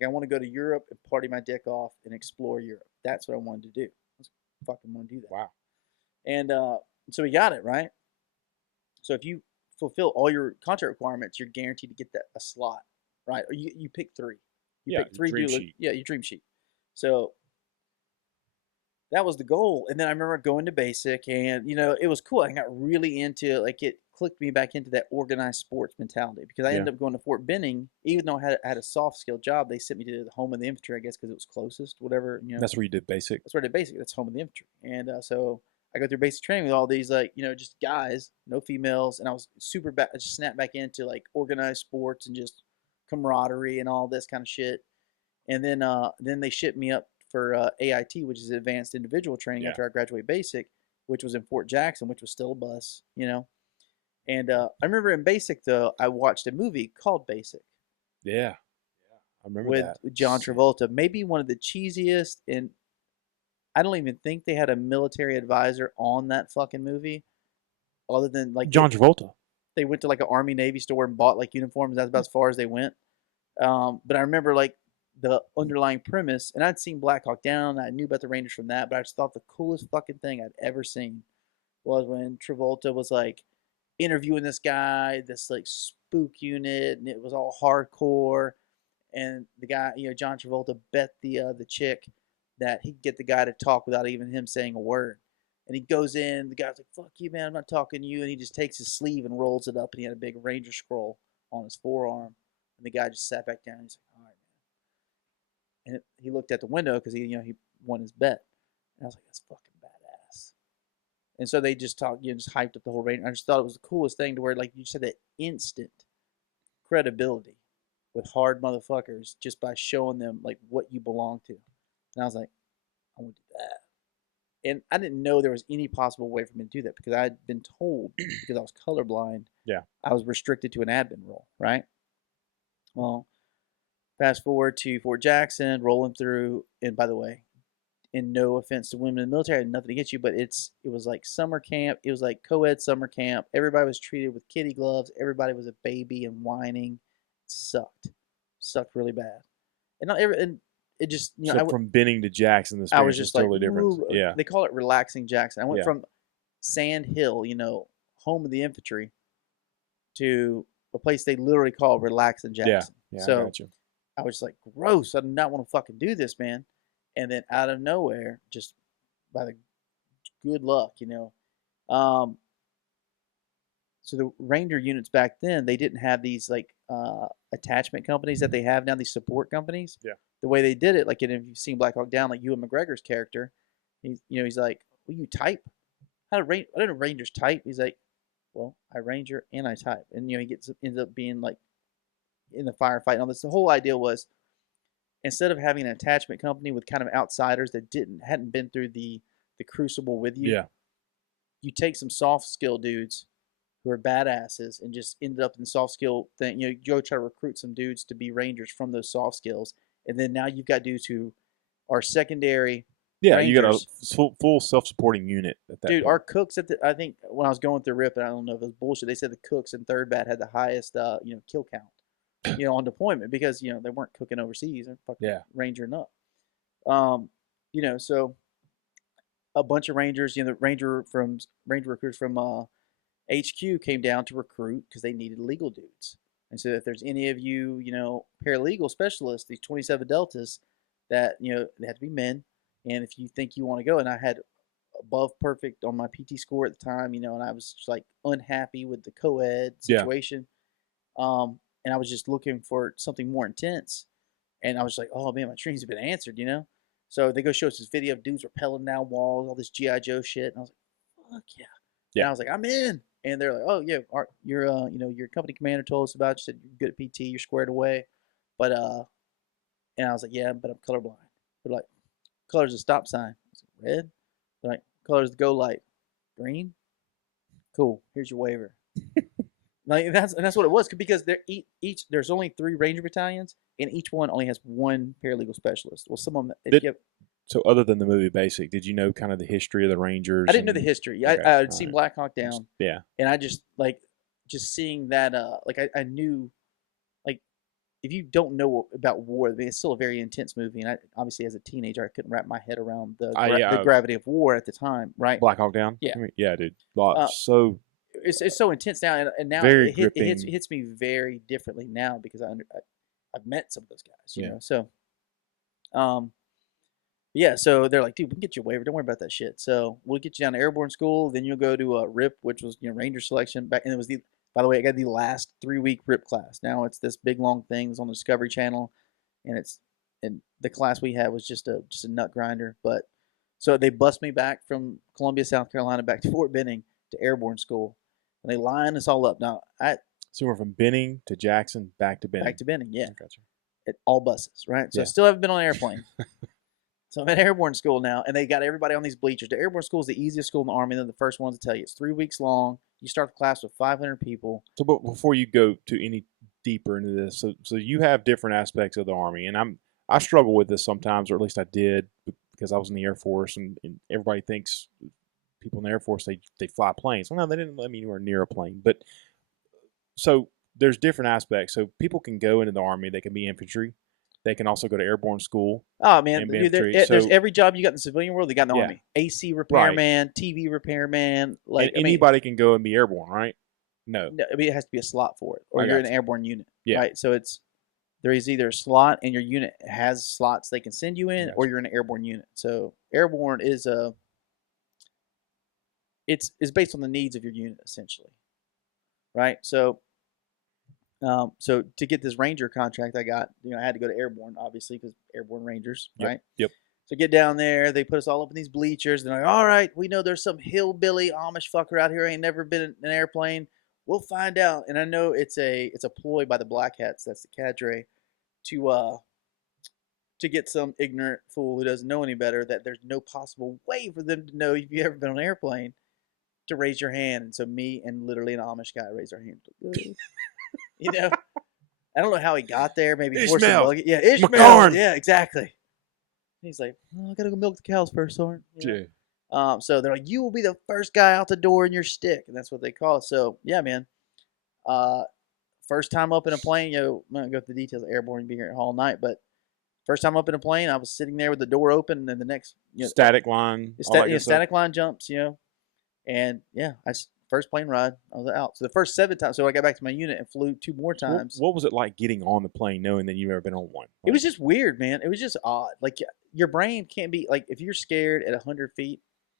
Like I want to go to Europe and party my dick off and explore Europe. That's what I wanted to do. I fucking want to do that. Wow. And so we got it right. So if you fulfill all your contract requirements, you're guaranteed to get a slot, right? Or you pick 3. You pick 3. Dream sheet. Yeah, your dream sheet. So that was the goal. And then I remember going to basic, and it was cool. I got really into like it clicked me back into that organized sports mentality because I ended up going to Fort Benning, even though I had a soft skill job. They sent me to the home of the infantry, I guess, because it was closest, whatever. That's where you did basic. That's where I did basic. That's home of the infantry, and so I go through basic training with all these like just guys, no females, and I was super I just snapped back into like organized sports and just camaraderie and all this kind of shit. And then they shipped me up for AIT, which is Advanced Individual Training, after I graduated basic, which was in Fort Jackson, which was still a bus, And I remember in basic though, I watched a movie called Basic. Yeah, I remember with that. With John Travolta, maybe one of the cheesiest, and I don't even think they had a military advisor on that fucking movie, other than like John Travolta. They went to like an Army Navy store and bought like uniforms. That's about as far as they went. But I remember like the underlying premise, and I'd seen Black Hawk Down. I knew about the Rangers from that, but I just thought the coolest fucking thing I'd ever seen was when Travolta was like interviewing this guy, this like spook unit, and it was all hardcore. And the guy, John Travolta bet the chick that he'd get the guy to talk without even him saying a word. And he goes in, the guy's like, fuck you, man, I'm not talking to you. And he just takes his sleeve and rolls it up, and he had a big Ranger scroll on his forearm. And the guy just sat back down. He's like, all right, man. And he looked at the window because he won his bet. And I was like, that's fucking badass. And so they just talked, just hyped up the whole Ranger. I just thought it was the coolest thing to where, like you said, that instant credibility with hard motherfuckers just by showing them like what you belong to. And I was like, I want to do that. And I didn't know there was any possible way for me to do that because I had been told, because I was colorblind, I was restricted to an admin role, right? Well, Fast forward to Fort Jackson, rolling through. And by the way, and no offense to women in the military, I had nothing against you, but it was like summer camp. It was like co-ed summer camp. Everybody was treated with kitty gloves. Everybody was a baby and whining. It sucked really bad. And not every, and it just So from Benning to Jackson, the I was experience is just like, totally different. ooh, Yeah. they call it relaxing Jackson. I went Yeah. from Sand Hill, home of the infantry, to a place they literally call relaxing Yeah. Jackson. Yeah. I So got you. I was like, gross. I do not want to fucking do this, man. And then out of nowhere, just by the good luck, um, so the Ranger units back then, they didn't have these like attachment companies that they have now, these support companies. Yeah. The way they did it, like if you've seen Black Hawk Down, like Ewan McGregor's character, he's like, "Will you type? How do Rangers type?" He's like, "Well, I Ranger and I type," and he ends up being like in the firefight and all this. The whole idea was, instead of having an attachment company with kind of outsiders that hadn't been through the crucible with you, Yeah. you take some soft skill dudes who are badasses and just ended up in the soft skill thing. You go try to recruit some dudes to be Rangers from those soft skills, and then now you've got dudes who are secondary. Yeah. Rangers. You got a full self-supporting unit at that Dude, point. our cooks I think when I was going through RIP, and I don't know if it was bullshit, they said the cooks in 3rd Bat had the highest, kill count, on deployment because, they weren't cooking overseas and fucking rangering up. So a bunch of Rangers, the Ranger recruits from HQ came down to recruit because they needed legal dudes. And so if there's any of you, paralegal specialists, these 27 Deltas, that, they have to be men. And if you think you want to go, and I had above perfect on my PT score at the time, and I was just like unhappy with the co-ed situation. And I was just looking for something more intense. And I was like, oh man, my dreams have been answered, So they go show us this video of dudes rappelling down walls, all this G.I. Joe shit. And I was like, fuck yeah. And I was like, I'm in. And they're like, oh yeah, your company commander told us about you. Said you're good at PT, you're squared away. But and I was like, yeah, but I'm colorblind. They're like, color's a stop sign. I was like, red. They're like, color's the go light. Green. Cool. Here's your waiver. Like that's what it was, because there's only 3 Ranger battalions, and each one only has 1 paralegal specialist. Well, some of them. So other than the movie Basic, did you know kind of the history of the Rangers? I didn't know the history. Okay. I had seen Black Hawk Down. Yeah. And I just seeing that, I knew, like, if you don't know about war, I mean, it's still a very intense movie. And obviously as a teenager, I couldn't wrap my head around the gravity of war at the time, right? Black Hawk Down? Yeah. Yeah, dude. It's so intense now, and now it hits me very differently now because I've met some of those guys, So, yeah. So they're like, dude, we can get you a waiver. Don't worry about that shit. So we'll get you down to airborne school. Then you'll go to RIP, which was Ranger selection back, and it was by the way, I got the last 3-week RIP class. Now it's this big long thing. It's on the Discovery Channel, and the class we had was just a nut grinder. But so they bust me back from Columbia, South Carolina, back to Fort Benning to airborne school. And they line us all up. Now, so we're from Benning to Jackson, back to Benning. Back to Benning, yeah. Gotcha. At all buses, right? So I still haven't been on an airplane. So I'm at airborne school now, and they got everybody on these bleachers. The airborne school is the easiest school in the Army. They're the first ones to tell you. It's 3 weeks long. You start the class with 500 people. So, but before you go to any deeper into this, so you have different aspects of the Army, and I struggle with this sometimes, or at least I did, because I was in the Air Force, and everybody thinks people in the Air Force, they fly planes. Well, no, they didn't let me anywhere near a plane. But so there's different aspects. So people can go into the Army. They can be infantry. They can also go to airborne school. Oh, man. There's every job you got in the civilian world, they got in the Army. AC repairman, TV repairman. Anybody can go and be airborne, right? No. I mean, it has to be a slot for it, or you're in an airborne unit. Yeah. Right? So there is either a slot, and your unit has slots they can send you in, or you're in an airborne unit. So airborne is it's based on the needs of your unit, essentially, right? So to get this Ranger contract I got, I had to go to airborne, obviously, because airborne Rangers, right? Yep. So get down there, they put us all up in these bleachers. They're like, all right, we know there's some hillbilly Amish fucker out here ain't never been in an airplane. We'll find out. And I know it's a ploy by the Black Hats, that's the cadre, to get some ignorant fool who doesn't know any better that there's no possible way for them to know if you've ever been on an airplane to raise your hand. And so me and literally an Amish guy raised our hand. I don't know how he got there. Maybe horse and Ishmael. buggy. Yeah, Ishmael. McCarn. Yeah, exactly. He's like, I gotta go milk the cows first, Sergeant. Yeah. So they're like, you will be the first guy out the door in your stick, and that's what they call it. So yeah, man. First time up in a plane, I'm not gonna go through the details of airborne, be here all night, but first time up in a plane, I was sitting there with the door open, and then the next Static line. all that good stuff. static line jumps, and yeah, first plane ride, I was out. So the first 7 times, so I got back to my unit and flew 2 more times. What was it like getting on the plane knowing that you've never been on one? It was just weird, man. It was just odd. Like your brain can't be like if you're scared at 100 feet,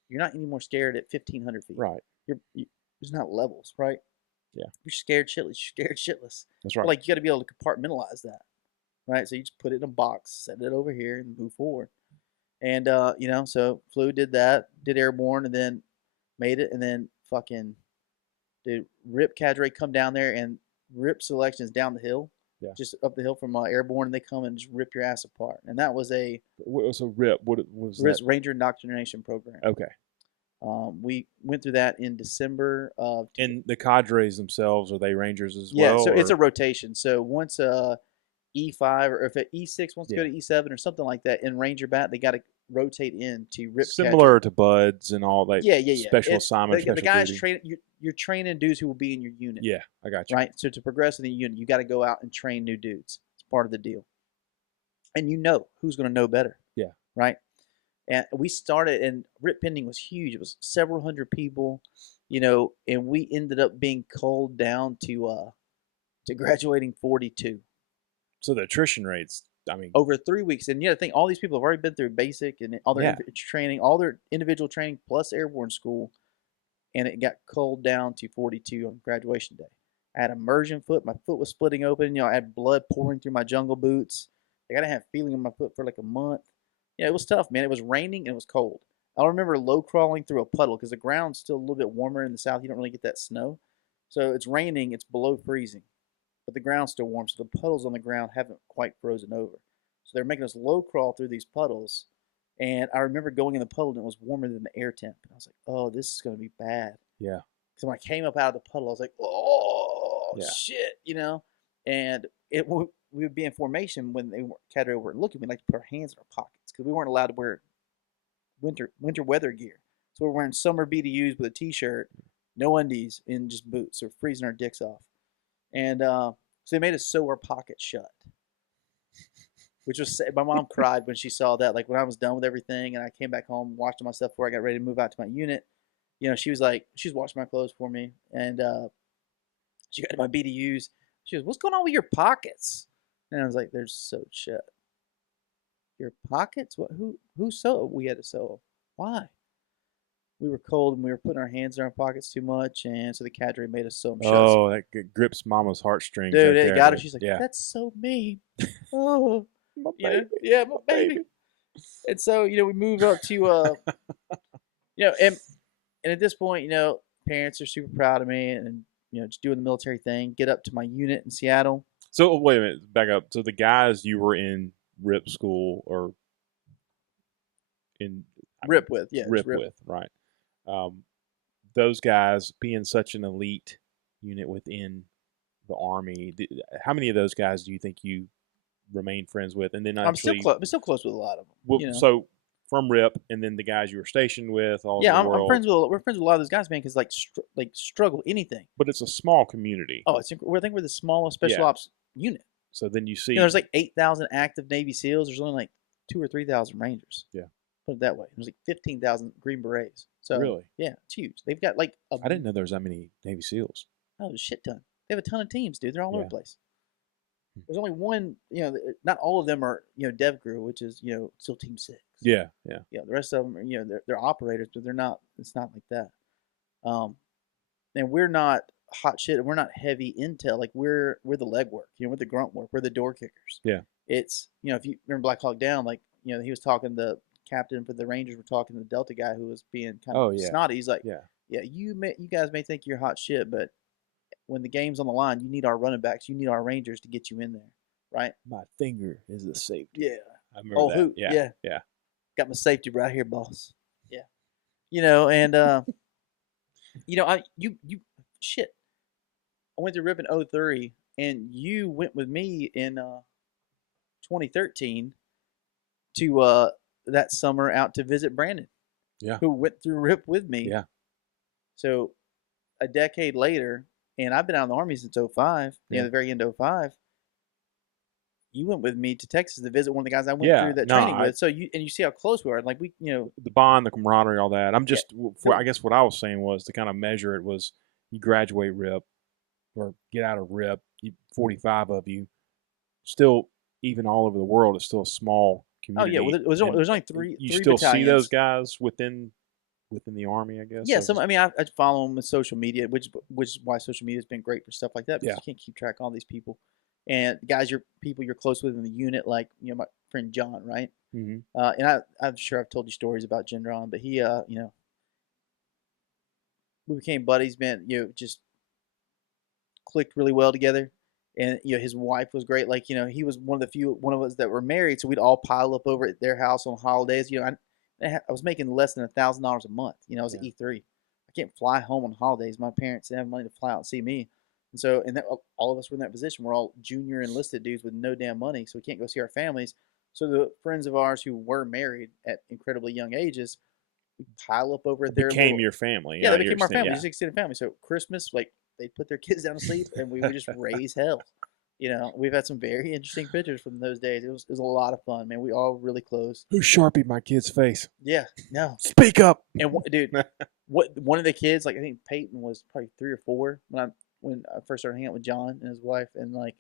you're not any more scared at 1,500 feet. Right. There's not levels, right? Yeah. You're scared shitless. You're scared shitless. That's right. But like you got to be able to compartmentalize that, right? So you just put it in a box, set it over here, and move forward. And so flew, did that, did airborne, and then made it, and then fucking did Rip Cadre come down there and Rip selections down the hill, just up the hill from airborne, and they come and just rip your ass apart. And that was a RIP? What was that? Ranger Indoctrination Program. Okay. We went through that in December of. And the cadres themselves, are they Rangers as yeah, well? so it's a rotation. So once E5 or if E6 wants to go to E7 or something like that in Ranger Bat, they got to rotate in to Rip. Similar to Buds and all that. Yeah. Special assignment. The guys training. You're training dudes who will be in your unit. Yeah, I got you. Right. So to progress in the unit, you got to go out and train new dudes. It's part of the deal. And who's going to know better. Yeah. Right. And we started, and Rip Pending was huge. It was several hundred people, and we ended up being culled down to graduating 42. So the attrition rates, over 3 weeks. And you got to think, all these people have already been through basic and all their training, all their individual training plus airborne school, and it got culled down to 42 on graduation day. I had immersion foot. My foot was splitting open. I had blood pouring through my jungle boots. I got to have feeling in my foot for like a month. Yeah, it was tough, man. It was raining and it was cold. I remember low crawling through a puddle because the ground's still a little bit warmer in the south. You don't really get that snow. So it's raining. It's below freezing. But the ground's still warm. So the puddles on the ground haven't quite frozen over. So they're making us low crawl through these puddles. And I remember going in the puddle and it was warmer than the air temp. And I was like, oh, this is going to be bad. Yeah. So when I came up out of the puddle, I was like, oh, shit, And we would be in formation when cadre weren't looking. We like to put our hands in our pockets because we weren't allowed to wear winter weather gear. So we're wearing summer BDUs with a t-shirt, no undies, and just boots. So we're freezing our dicks off. And so they made us sew our pockets shut. Which was, my mom cried when she saw that. Like when I was done with everything and I came back home, washed my stuff before I got ready to move out to my unit. She was washing my clothes for me. And she got to my BDUs. She goes, what's going on with your pockets? And I was like, they're sewed shut. Your pockets? What? Who sewed? We had to sew them. Why? We were cold and we were putting our hands in our pockets too much, and so the cadre made us sew them shut. Oh, that grips Mama's heartstrings. Dude, right it there. got her. She's like, that's so mean. Oh, my baby. Yeah, my baby. And so, we moved up to, and at this point, parents are super proud of me and, just doing the military thing, get up to my unit in Seattle. So, wait a minute, back up. So, the guys you were in RIP school or in RIP with, yeah. RIP with, right. Those guys being such an elite unit within the Army, how many of those guys do you think you remain friends with? And then I'm still close with a lot of them. Well, so from RIP, and then the guys you were stationed with, all yeah, over the world. we're friends with a lot of those guys, man, because struggle anything. But it's a small community. Oh, I think we're the smallest special ops unit. So then you see, there's like 8,000 active Navy SEALs. There's only like 2,000 or 3,000 Rangers. Yeah, put it that way. There's like 15,000 Green Berets. So really, yeah, it's huge. They've got like I didn't know there was that many Navy SEALs. Oh, there's a shit ton. They have a ton of teams, dude. They're all over the place. There's only one, not all of them are, DevGru, which is, SEAL Team 6. Yeah. The rest of them are, they're operators, but they're not, it's not like that. And we're not hot shit. We're not heavy intel. Like we're the legwork, we're the grunt work. We're the door kickers. Yeah. It's, if you remember Black Hawk Down, like, he was talking, the captain for the Rangers were talking to the Delta guy who was being kind of snotty. He's like, you guys may think you're hot shit, but when the game's on the line, you need our running backs. You need our Rangers to get you in there, right? My finger is the safety. Yeah. I remember that. Yeah. Got my safety right here, boss. Yeah. And, shit. I went through RIP in 03, and you went with me in 2013 to that summer out to visit Brandon, Yeah. who went through RIP with me. Yeah. So a decade later, and I've been out in the Army since 05, Yeah. the very end of 05. You went with me to Texas to visit one of the guys I went Yeah, through that no, training with. So you see how close we are. Like we, the bond, the camaraderie, all that. I'm just, Yeah. I guess what I was saying was to kind of measure it was you graduate RIP or get out of RIP, 45 of you, still, even all over the world, it's still a small oh community. yeah, well, there's only three You three still see those battalions. guys within the Army, I guess. Yeah, So I mean, I follow them with social media, which is why social media has been great for stuff like that because Yeah. you can't keep track of all these people, and guys, people you're close with in the unit, like my friend John, right? Mhm. And I'm sure I've told you stories about Gendron, but he, we became buddies, man. Just clicked really well together, and his wife was great. Like he was one of us that were married, so we'd all pile up over at their house on holidays. I was making less than $1,000 a month. I was at E3. I can't fly home on holidays. My parents didn't have money to fly out and see me, and so all of us were in that position. We're all junior enlisted dudes with no damn money, so we can't go see our families. So the friends of ours who were married at incredibly young ages, we pile up over at It their became little, your family. yeah, You they know, became our family, yeah. just extended family. So Christmas, like they put their kids down to sleep, and we would just raise hell. We've had some very interesting pictures from those days. It was a lot of fun, man. We all really close. Who sharpied my kid's face? Yeah, no, Speak up. and dude, what one of the kids, like I think Peyton was probably 3 or 4 when I first started hanging out with John and his wife, and like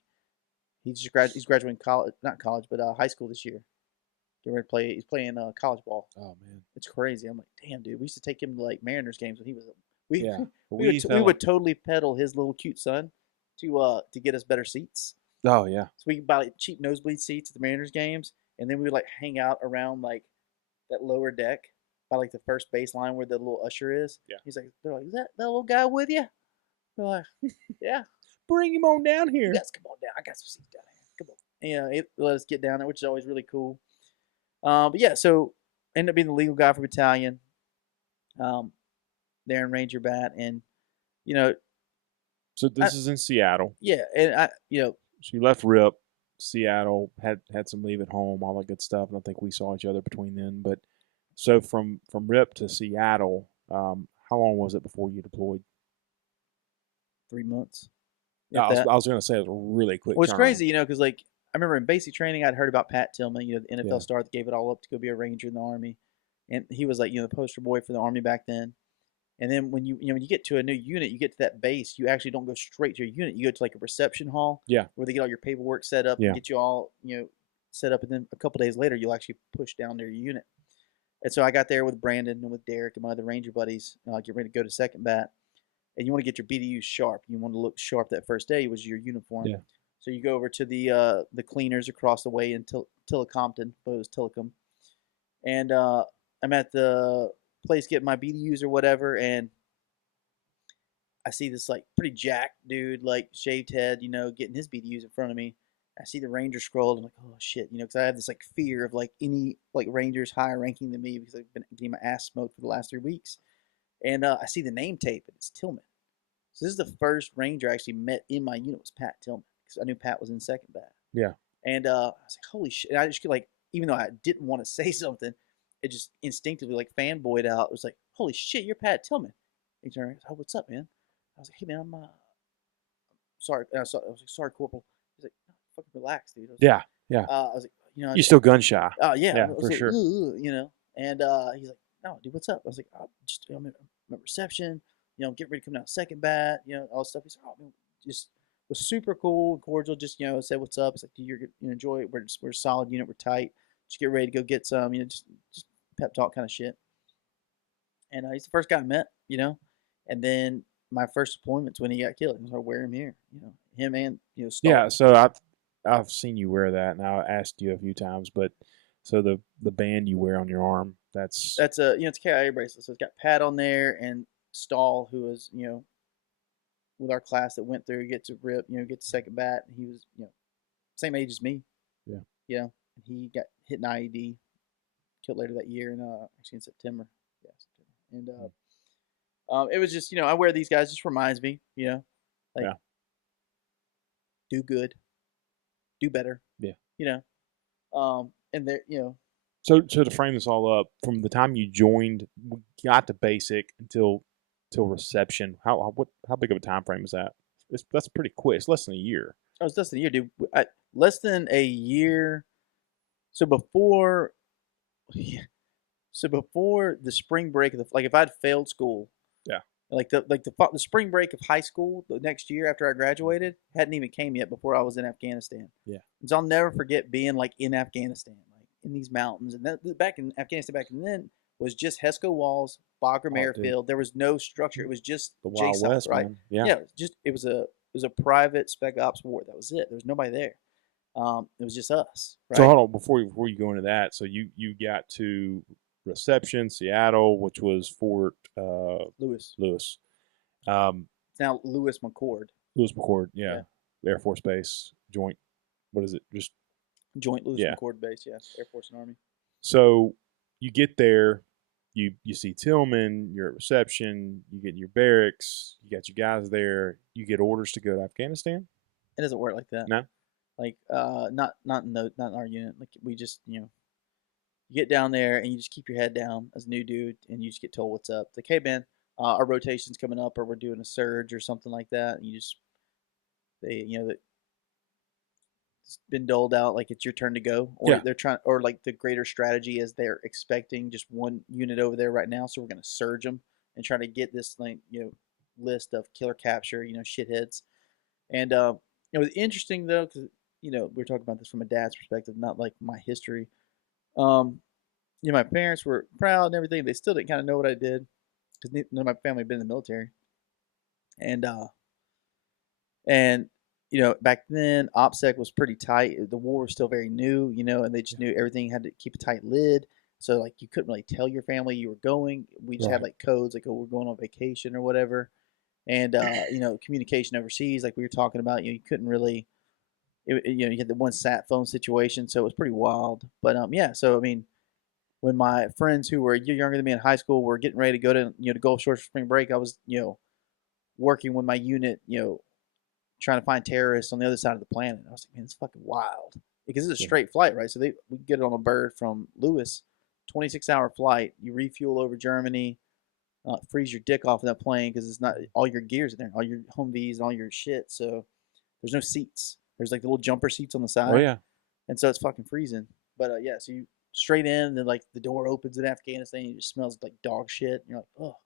he's graduating college, not college, but high school this year. Getting ready to play. He's playing college ball. Oh man, it's crazy. I'm like, damn, dude. We used to take him to like Mariners games when he was. We yeah. we would totally peddle his little cute son to get us better seats. Oh yeah. So we could buy like cheap nosebleed seats at the Mariners games, and then we would like hang out around like that lower deck by like the first baseline where the little usher is. Yeah. They're like, is that little guy with you? We're like, yeah. Bring him on down here. Yes, come on down. I got some seats down here. Come on. Yeah, it let us get down there, which is always really cool. But yeah, so ended up being the legal guy for battalion. There in Ranger Bat, and So this is in Seattle. yeah, and So you left RIP, Seattle, had some leave at home, all that good stuff. And I think we saw each other between then. But so from RIP to Seattle, how long was it before you deployed? 3 months. I was going to say it was a really quick. Well, it's turnaround. crazy, because like I remember in basic training, I'd heard about Pat Tillman, the NFL Yeah. star that gave it all up to go be a Ranger in the Army, and he was like the poster boy for the Army back then. And then when when you get to a new unit, you get to that base, you actually don't go straight to your unit. You go to like a reception hall, Yeah. where they get all your paperwork set up Yeah. and get you all set up, and then a couple days later, you'll actually push down to your unit. And so I got there with Brandon and with Derek and my other Ranger buddies, get ready to go to second bat. And you want to get your BDUs sharp. You want to look sharp that first day was your uniform. Yeah. So you go over to the cleaners across the way in Tillicum, but it was Tillicum. And I'm at the place getting my BDUs or whatever, and I see this like pretty jacked dude, like shaved head, getting his BDUs in front of me. I see the Ranger scroll. I'm like, oh shit, because I have this like fear of like any like Rangers higher ranking than me because I've been getting my ass smoked for the last 3 weeks. And I see the name tape, and it's Tillman. So this is the first Ranger I actually met in my unit was Pat Tillman because I knew Pat was in second bat. Yeah. And I was like, holy shit! And I just like, even though I didn't want to say something, it just instinctively like fanboyed out. It was like, holy shit, you're Pat Tillman. He turned around, oh, what's up, man? I was like, hey man, I'm sorry. I was like, sorry, Corporal. He's like, no, fucking relax, dude. Yeah. Yeah. I was like, You're still gun shy. oh yeah, Yeah, I was for like, sure. And he's like, no, dude, what's up? I was like, I'm at reception. Get ready to come down second bat. All this stuff. He's like, oh man, just was super cool and cordial. Just said what's up. It's like, you're enjoy it. We're a solid unit. We're tight. Just get ready to go get some. Just pep talk kind of shit. And he's the first guy I met. And then my first deployment's when he got killed. I wear him here. Him and Star. Yeah. So I've seen you wear that. Now I asked you a few times, but so the band you wear on your arm, that's it's a KIA bracelet. So it's got Pat on there and Stahl, who was with our class that went through, get to RIP, get to second bat. And he was same age as me. Yeah. He got hit in IED, killed later that year, actually in September. Yeah, September. And it was just I wear these guys, just reminds me, like Yeah. do good, do better. Yeah. You know, and there, you know, So to frame this all up, from the time you joined, we got to basic till reception. How big of a time frame is that? That's pretty quick. It's less than a year. I was less than a year, dude. Less than a year. So before, so before the spring break of like if I'd failed school, Yeah. like the spring break of high school the next year after I graduated hadn't even came yet before I was in Afghanistan. Yeah. So I'll never forget being like in Afghanistan, like in these mountains, and that back in Afghanistan back then was just HESCO walls, Bagram Oh, airfield. There was no structure. It was just The Wild JSOC, West, right? man. Yeah. Yeah, it was a private spec ops war. That was it. There was nobody there. It was just us. Right? So hold on before you go into that. So you got to reception, Seattle, which was Fort Lewis. Lewis. It's now Lewis McChord. Lewis McChord, yeah. Air Force Base joint. What is it? Just Joint Lewis Yeah. McChord base, yeah. Air Force and Army. so you get there, you see Tillman, you're at reception, you get in your barracks, you got your guys there, you get orders to go to Afghanistan. It doesn't work like that. No? Like not in our unit. Like we just, you get down there and you just keep your head down as a new dude and you just get told what's up. Like, hey man, our rotation's coming up or we're doing a surge or something like that. And that it's been doled out like it's your turn to go. Or Yeah. they're trying, or like the greater strategy is they're expecting just one unit over there right now. So we're going to surge them and try to get this list of killer capture, shitheads. And it was interesting though, because, we're talking about this from a dad's perspective, not like my history. My parents were proud and everything. They still didn't kind of know what I did because none of my family had been in the military. And back then, OPSEC was pretty tight. The war was still very new, and they just knew everything had to keep a tight lid. So, like, you couldn't really tell your family you were going. We just had, like, codes, like, oh, we're going on vacation or whatever. And, communication overseas, like we were talking about, you couldn't really, you had the one sat phone situation. So it was pretty wild. But, yeah, so, I mean, when my friends who were a year younger than me in high school were getting ready to go to Gulf Shores for spring break, I was working with my unit, trying to find terrorists on the other side of the planet. I was like, man, it's fucking wild because it's a straight flight, right? So we get it on a bird from Lewis, 26-hour flight. You refuel over Germany, freeze your dick off of that plane because it's not all your gear's in there, all your Humvees and all your shit. So there's no seats. There's like the little jumper seats on the side. Oh yeah. And so it's fucking freezing. But yeah, so you straight in, and then like the door opens in Afghanistan, and it just smells like dog shit. And you're like, oh,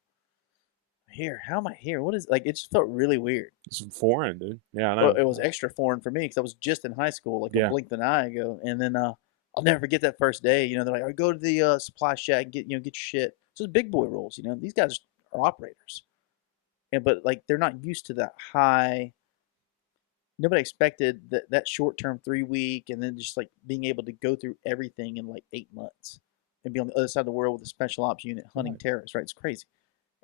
here, how am I here? What is, like, it just felt really weird. It's foreign, dude. Yeah, I know. Well, it was extra foreign for me because I was just in high school, like a blink of an eye ago. And then I'll never forget that first day. They're like, oh, go to the supply shack, get your shit. So it's big boy rules. These guys are operators, but like they're not used to that high. Nobody expected that short term 3 week, and then just like being able to go through everything in like 8 months and be on the other side of the world with a special ops unit hunting terrorists. Right, it's crazy.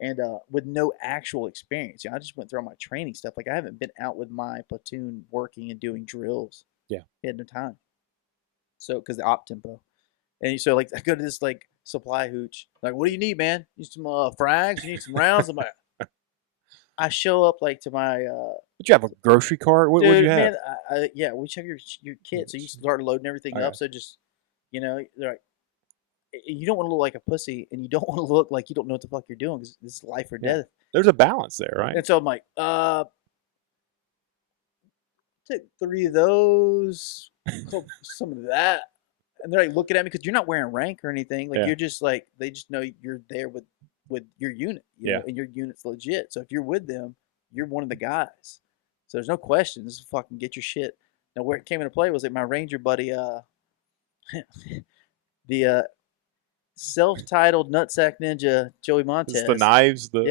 And with no actual experience. I just went through all my training stuff. Like, I haven't been out with my platoon working and doing drills. Yeah. I had no time. So, because the op tempo. And so, like, I go to this, like, supply hooch. Like, what do you need, man? You need some frags? You need some rounds? I'm like, I show up, like, to my... Did you have a grocery cart? What did you have? Man, yeah, we check your kit. So you start loading everything up. So just, they're like, you don't want to look like a pussy, and you don't want to look like you don't know what the fuck you're doing because this is life or death. There's a balance there, right? And so I'm like, take 3 of those, some of that. And they're like looking at me because you're not wearing rank or anything. Like, you're just like, they just know you're there with your unit, know, and your unit's legit. So if you're with them, you're one of the guys. So there's no question. This is fucking get your shit. Now, where it came into play was that my Ranger buddy, the self-titled nutsack ninja Joey Montez. It's the knives, the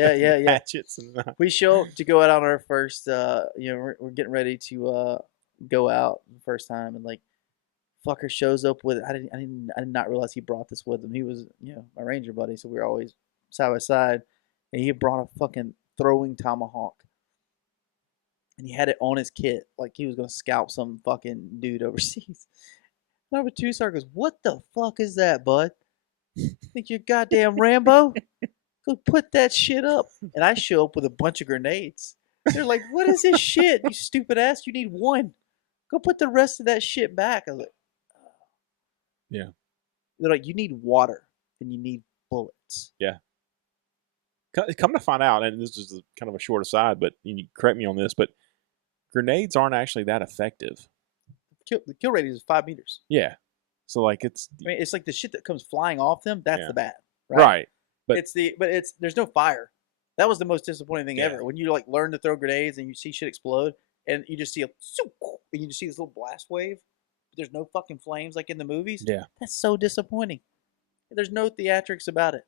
hatchets. And we show up to go out on our first. We're getting ready to go out the first time, and like, fucker shows up with. I did not realize he brought this with him. He was my Ranger buddy, so we were always side by side, and he brought a fucking throwing tomahawk, and he had it on his kit like he was gonna scalp some fucking dude overseas. Number 2 star goes, "What the fuck is that, bud? Think you're goddamn Rambo? Go put that shit up." And I show up with a bunch of grenades. They're like, "What is this shit? You stupid ass. You need 1." Go put the rest of that shit back. I was like, Yeah. they're like, you need water and you need bullets. Yeah. Come to find out, and this is kind of a short aside, but you can correct me on this, but grenades aren't actually that effective. The kill rate is 5 meters. Yeah. So like it's I mean, it's like the shit that comes flying off them. That's Yeah. the bad, right. But there's no fire. That was the most disappointing thing Yeah. ever. When you like learn to throw grenades and you see shit explode, and you just see and you just see this little blast wave. But there's no fucking flames like in the movies. Yeah. That's so disappointing. There's no theatrics about it.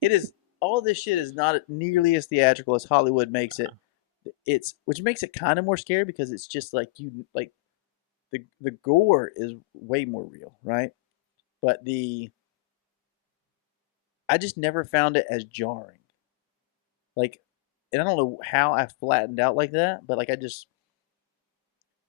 It is all this shit is not nearly as theatrical as Hollywood makes it. It's which makes it kind of more scary because it's just like the gore is way more real, right? But I just never found it as jarring. Like, and I don't know how I flattened out like that, but like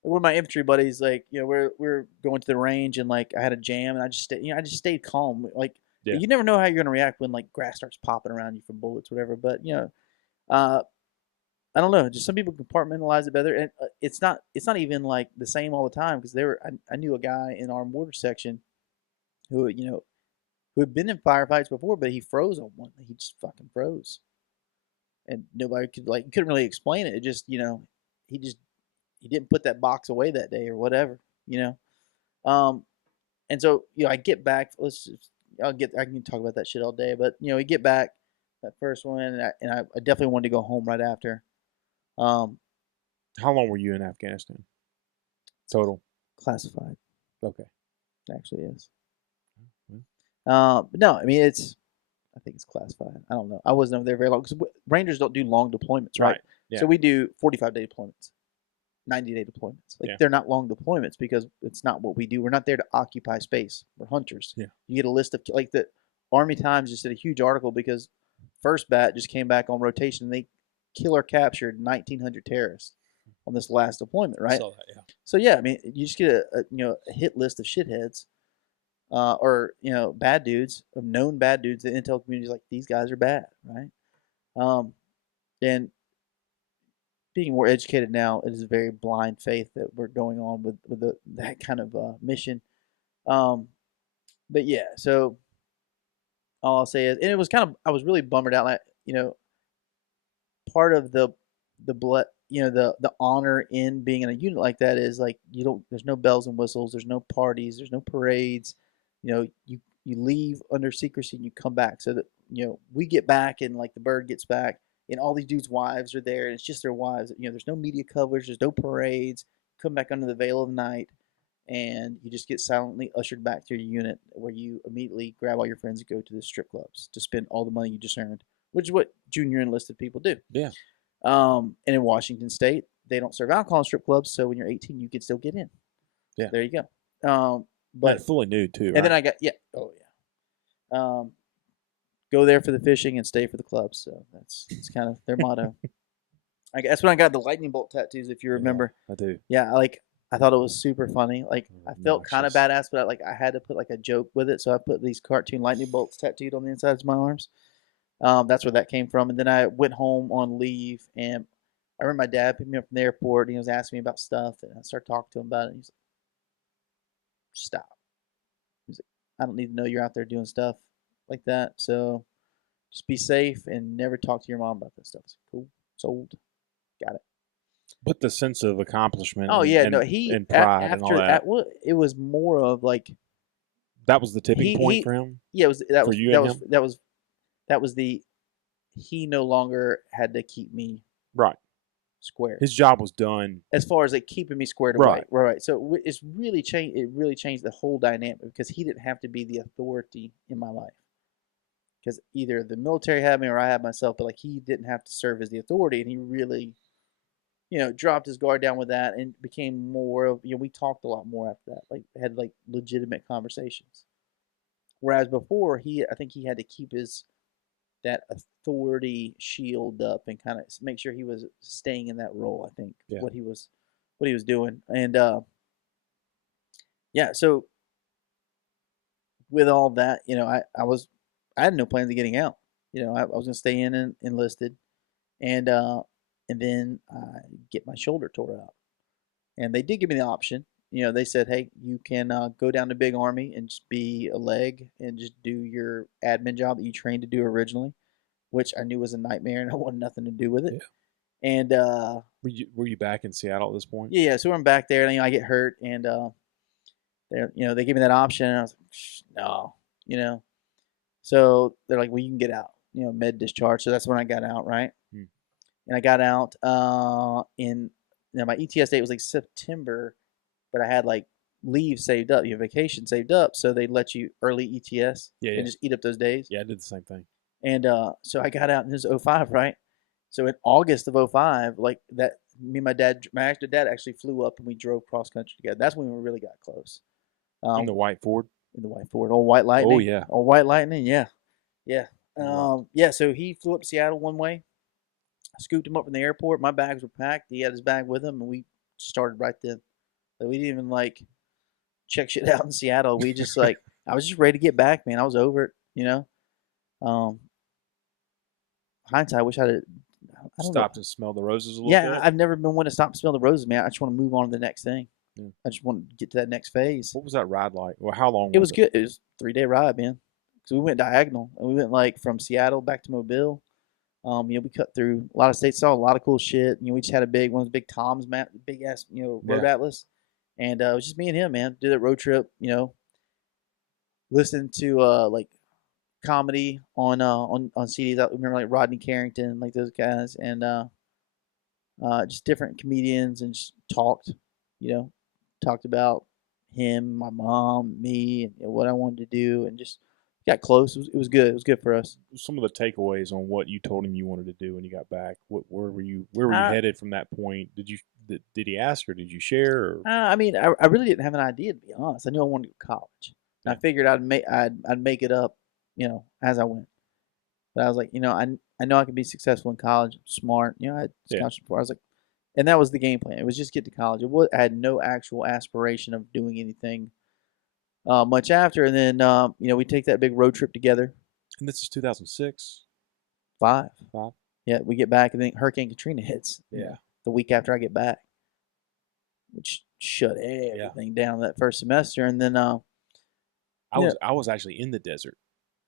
one of my infantry buddies, like, we're going to the range and like I had a jam and I just stayed calm. Like, you never know how you're gonna react when like grass starts popping around you from bullets, whatever. But I don't know. Just some people compartmentalize it better, and it's not even like the same all the time because I knew a guy in our mortar section who who had been in firefights before, but he froze on one. He just fucking froze, and nobody couldn't really explain it. It just he didn't put that box away that day or whatever. And so I get back. I can talk about that shit all day, but we get back that first one, and I definitely wanted to go home right after. How long were you in Afghanistan? Total? Classified. Okay. Actually is. Well. But no, I mean I think it's classified. I don't know. I wasn't over there very long because Rangers don't do long deployments, right? Yeah. So we do 45-day deployments, 90-day deployments. Like they're not long deployments because it's not what we do. We're not there to occupy space. We're hunters. Yeah. You get a list of like the Army Times just did a huge article because First Bat just came back on rotation and they kill or captured 1,900 terrorists on this last deployment, right? I saw that, yeah. So yeah, I mean, you just get a hit list of shitheads, or bad dudes, of known bad dudes. The intel community is like, these guys are bad, right? And being more educated now, it is a very blind faith that we're going on with that kind of mission. But yeah, so all I'll say is, and it was I was really bummed out. Like, part of the blood, the honor in being in a unit like that is like there's no bells and whistles, there's no parties, there's no parades. You leave under secrecy and you come back. So that we get back and like the bird gets back and all these dudes' wives are there and it's just their wives. There's no media coverage, there's no parades. Come back under the veil of night and you just get silently ushered back to your unit where you immediately grab all your friends and go to the strip clubs to spend all the money you just earned, which is what junior enlisted people do. Yeah. And in Washington State, they don't serve alcohol in strip clubs, so when you're 18, you can still get in. Yeah. There you go. But fully nude too, right? And then I got go there for the fishing and stay for the clubs. So that's kind of their motto. That's when I got the lightning bolt tattoos, if you remember. Yeah, I do. Yeah, I thought it was super funny. Like I felt kind of badass, but I had to put like a joke with it, so I put these cartoon lightning bolts tattooed on the insides of my arms. That's where that came from. And then I went home on leave, and I remember my dad picked me up from the airport, and he was asking me about stuff, and I started talking to him about it. And he's like, "Stop." He's like, "I don't need to know you're out there doing stuff like that. So just be safe and never talk to your mom about this stuff." I was like, "Cool, sold, got it." But the sense of accomplishment. Oh yeah, and, no, and pride after and all that. it was more of like that was the tipping point for him. Yeah, that was the he no longer had to keep me square. His job was done As far as like keeping me squared away, right. So it's really changed. It really changed the whole dynamic because he didn't have to be the authority in my life. Because either the military had me or I had myself, but like he didn't have to serve as the authority, and he really, dropped his guard down with that and became more of, we talked a lot more after that, like had like legitimate conversations. Whereas before, I think he had to keep that authority shield up and kind of make sure he was staying in that role. I think what he was doing, and so with all that, I had no plans of getting out. I was gonna stay in and enlisted, and then I get my shoulder tore out, and they did give me the option. They said, hey, you can go down to Big Army and just be a leg and just do your admin job that you trained to do originally, which I knew was a nightmare and I wanted nothing to do with it. Yeah. And Were you back in Seattle at this point? yeah, so I'm back there, and I get hurt, and they gave me that option, and I was like, no, So they're like, well, you can get out, med discharge. So that's when I got out, right? And I got out in my ETS date was like September, but I had like leave saved up, vacation saved up, so they let you early ETS and just eat up those days. Yeah, I did the same thing. And so I got out in this 05, right? So in August of 05, like that, me and my actor dad actually flew up and we drove cross country together. That's when we really got close. In the white Ford? In the white Ford, old White Lightning. Oh, yeah. Old White Lightning, yeah. Yeah. Right. Yeah, so he flew up to Seattle one way. I scooped him up from the airport. My bags were packed. He had his bag with him, and we started right then. Like, we didn't even, like, check shit out in Seattle. We just, like, I was just ready to get back, man. I was over it, Hindsight, I wish I'd Stopped and smelled the roses a little bit? Yeah, I've never been one to stop and smell the roses, man. I just want to move on to the next thing. Yeah. I just want to get to that next phase. What was that ride like? Well, how long It was good. It was a 3-day ride, man. So we went diagonal, and we went like from Seattle back to Mobile. We cut through a lot of states, saw a lot of cool shit. We just had a big one of those big Tom's map, big ass, road atlas, and it was just me and him, man. Did that road trip, listening to like comedy on CDs. I remember like Rodney Carrington, like those guys, and just different comedians, and just talked about him, my mom, me, and what I wanted to do, and just got close. It was good. It was good for us. Some of the takeaways on what you told him you wanted to do when you got back. Where were you headed from that point? Did he ask, or did you share? Or? I mean, I really didn't have an idea, to be honest. I knew I wanted to go to college. And I figured I'd make it up, as I went. But I was like, I know I can be successful in college. I'm smart. I had scholarship before. I was like, and that was the game plan. It was just get to college. I had no actual aspiration of doing anything much after. And then, we take that big road trip together. And this is 2006? 5. 5? Yeah, we get back, and then Hurricane Katrina hits. Yeah. The week after I get back, which shut everything down that first semester. And then I was actually in the desert.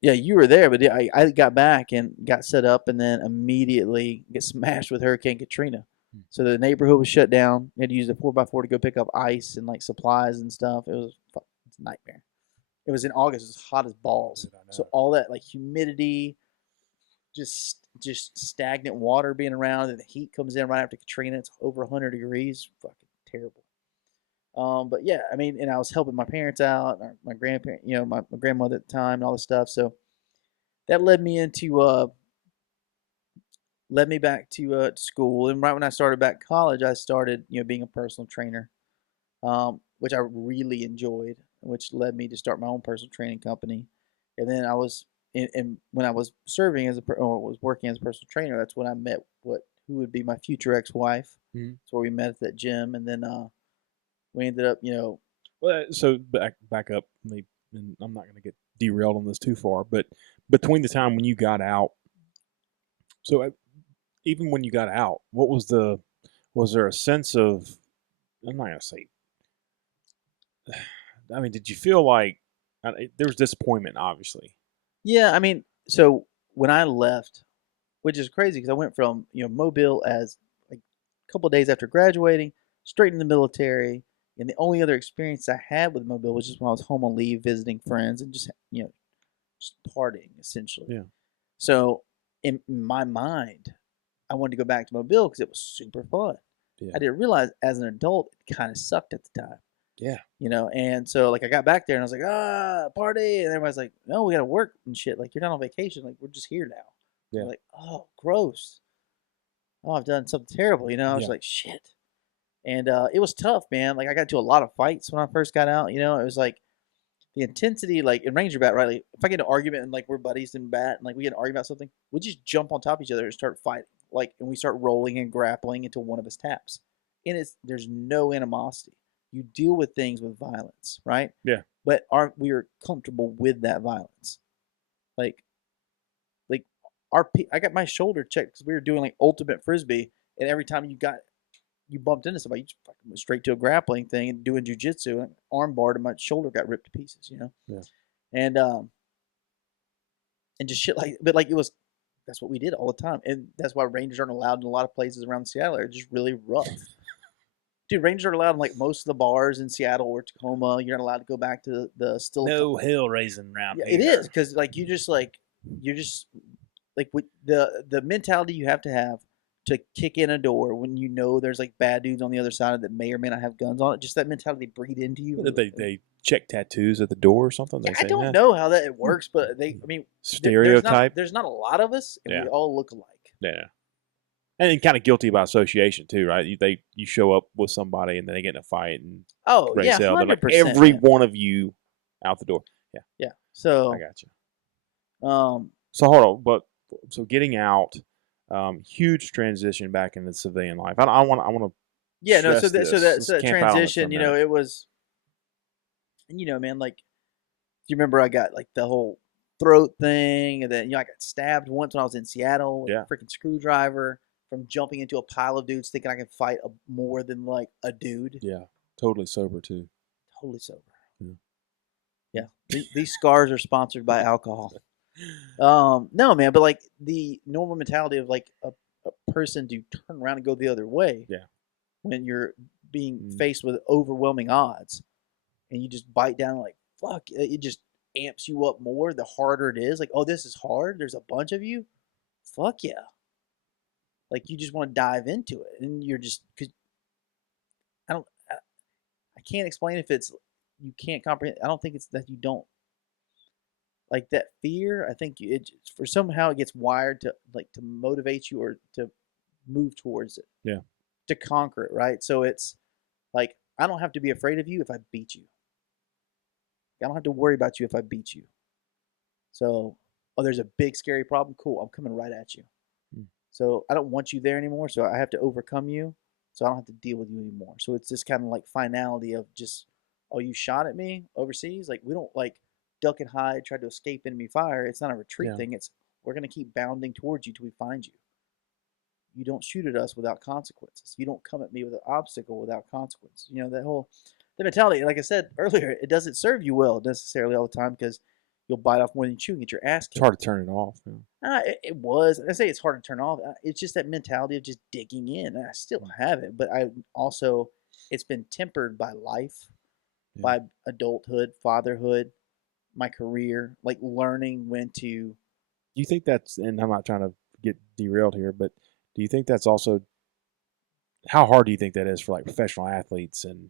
Yeah, you were there, but I got back and got set up, and then immediately get smashed with Hurricane Katrina. So the neighborhood was shut down. You had to use a 4x4 to go pick up ice and like supplies and stuff. It's a nightmare. It was in August. It was hot as balls. So all that like humidity, just stagnant water being around, and the heat comes in right after Katrina. It's over 100 degrees. Fucking terrible. But yeah, I mean, and I was helping my parents out, my grandparent, my grandmother at the time, and all this stuff. So that led me back to school. And right when I started back college, I started, being a personal trainer, which I really enjoyed, which led me to start my own personal training company. And then I was, when I was serving was working as a personal trainer, that's when I met who would be my future ex-wife. Mm-hmm. That's where we met at that gym, and then we ended up, Well, so back up, and I'm not going to get derailed on this too far, but between the time when you got out, so even when you got out, was there a sense of, I'm not going to say, I mean, did you feel like there was disappointment, obviously? Yeah, I mean, so when I left, which is crazy because I went from, Mobile as like a couple of days after graduating, straight in the military. And the only other experience I had with Mobile was just when I was home on leave visiting friends and just, just partying essentially. Yeah. So in my mind, I wanted to go back to Mobile because it was super fun. Yeah. I didn't realize as an adult, it kind of sucked at the time. Yeah. And so like I got back there and I was like, party. And everybody's like, no, we got to work and shit. Like, you're not on vacation. Like, we're just here now. Yeah. Like, oh, gross. Oh, I've done something terrible. I was like, shit. And it was tough, man. Like, I got into a lot of fights when I first got out. It was like the intensity, like in Ranger Bat, right? Like, if I get in an argument and like we're buddies in Bat and like we get an argument about something, we just jump on top of each other and start fighting. Like, and we start rolling and grappling until one of us taps. And there's no animosity. You deal with things with violence, right? Yeah. But we are comfortable with that violence? Like I got my shoulder checked because we were doing like ultimate frisbee, and every time you got you bumped into somebody, you just fucking went straight to a grappling thing and doing jujitsu, and arm barred, and my shoulder got ripped to pieces, Yeah. And just shit but like it was, that's what we did all the time, and that's why Rangers aren't allowed in a lot of places around the Seattle area. Just really rough. Dude, Rangers are allowed in like most of the bars in Seattle or Tacoma. You're not allowed to go back to the still. No hell raising around Yeah, here. it is, because like you're just like with the mentality you have to kick in a door when you know there's like bad dudes on the other side that may or may not have guns on it. Just that mentality they breed into you. What, they check tattoos at the door or something? They I say don't that? know how that it works, but I mean, Stereotype. There's not a lot of us, and Yeah. we all look alike. Yeah. And kind of guilty by association too, right? You show up with somebody and then they get in a fight and Oh race yeah, hell. They're like 100%. every one of you out the door. Yeah, Yeah. So I got you. um, So hold on, so getting out, huge transition back into civilian life. I want to. yeah, no. So stress that this. Let's camp out on this transition, for a minute. it was, and man, like, do you remember I got like the whole throat thing, and then I got stabbed once when I was in Seattle with Yeah. a freaking screwdriver from jumping into a pile of dudes thinking I could fight more than like a dude. Yeah, totally sober too. Totally sober. Yeah. Yeah. These scars are sponsored by alcohol. No, man, but like the normal mentality of like a person to turn around and go the other way. Yeah. When you're being faced with overwhelming odds, and you just bite down like fuck, it just amps you up more the harder it is. Like, oh, this is hard. There's a bunch of you. Fuck yeah. Like you just want to dive into it, and you're just because I can't explain if it's you can't comprehend. I don't think it's that you don't like that fear. I think it for somehow it gets wired to like to motivate you or to move towards it. Yeah. To conquer it, right? So it's like I don't have to be afraid of you if I beat you. I don't have to worry about you if I beat you. So, oh, there's a big scary problem. Cool, I'm coming right at you. So I don't want you there anymore. So I have to overcome you. So I don't have to deal with you anymore. So it's this kind of like finality of just, oh, you shot at me overseas. Like we don't like duck and hide, try to escape enemy fire. It's not a retreat thing. It's we're gonna keep bounding towards you till we find you. You don't shoot at us without consequences. You don't come at me with an obstacle without consequence. The mentality, like I said earlier, it doesn't serve you well necessarily all the time because you'll bite off more than you chew and get your ass kicked. It's hard to turn it off. Yeah. It was. I say it's hard to turn off. It's just that mentality of just digging in. And I still have it, but I also, it's been tempered by life, by adulthood, fatherhood, my career, like learning when to. Do you think that's, and I'm not trying to get derailed here, but do you think that's also, how hard do you think that is for like professional athletes and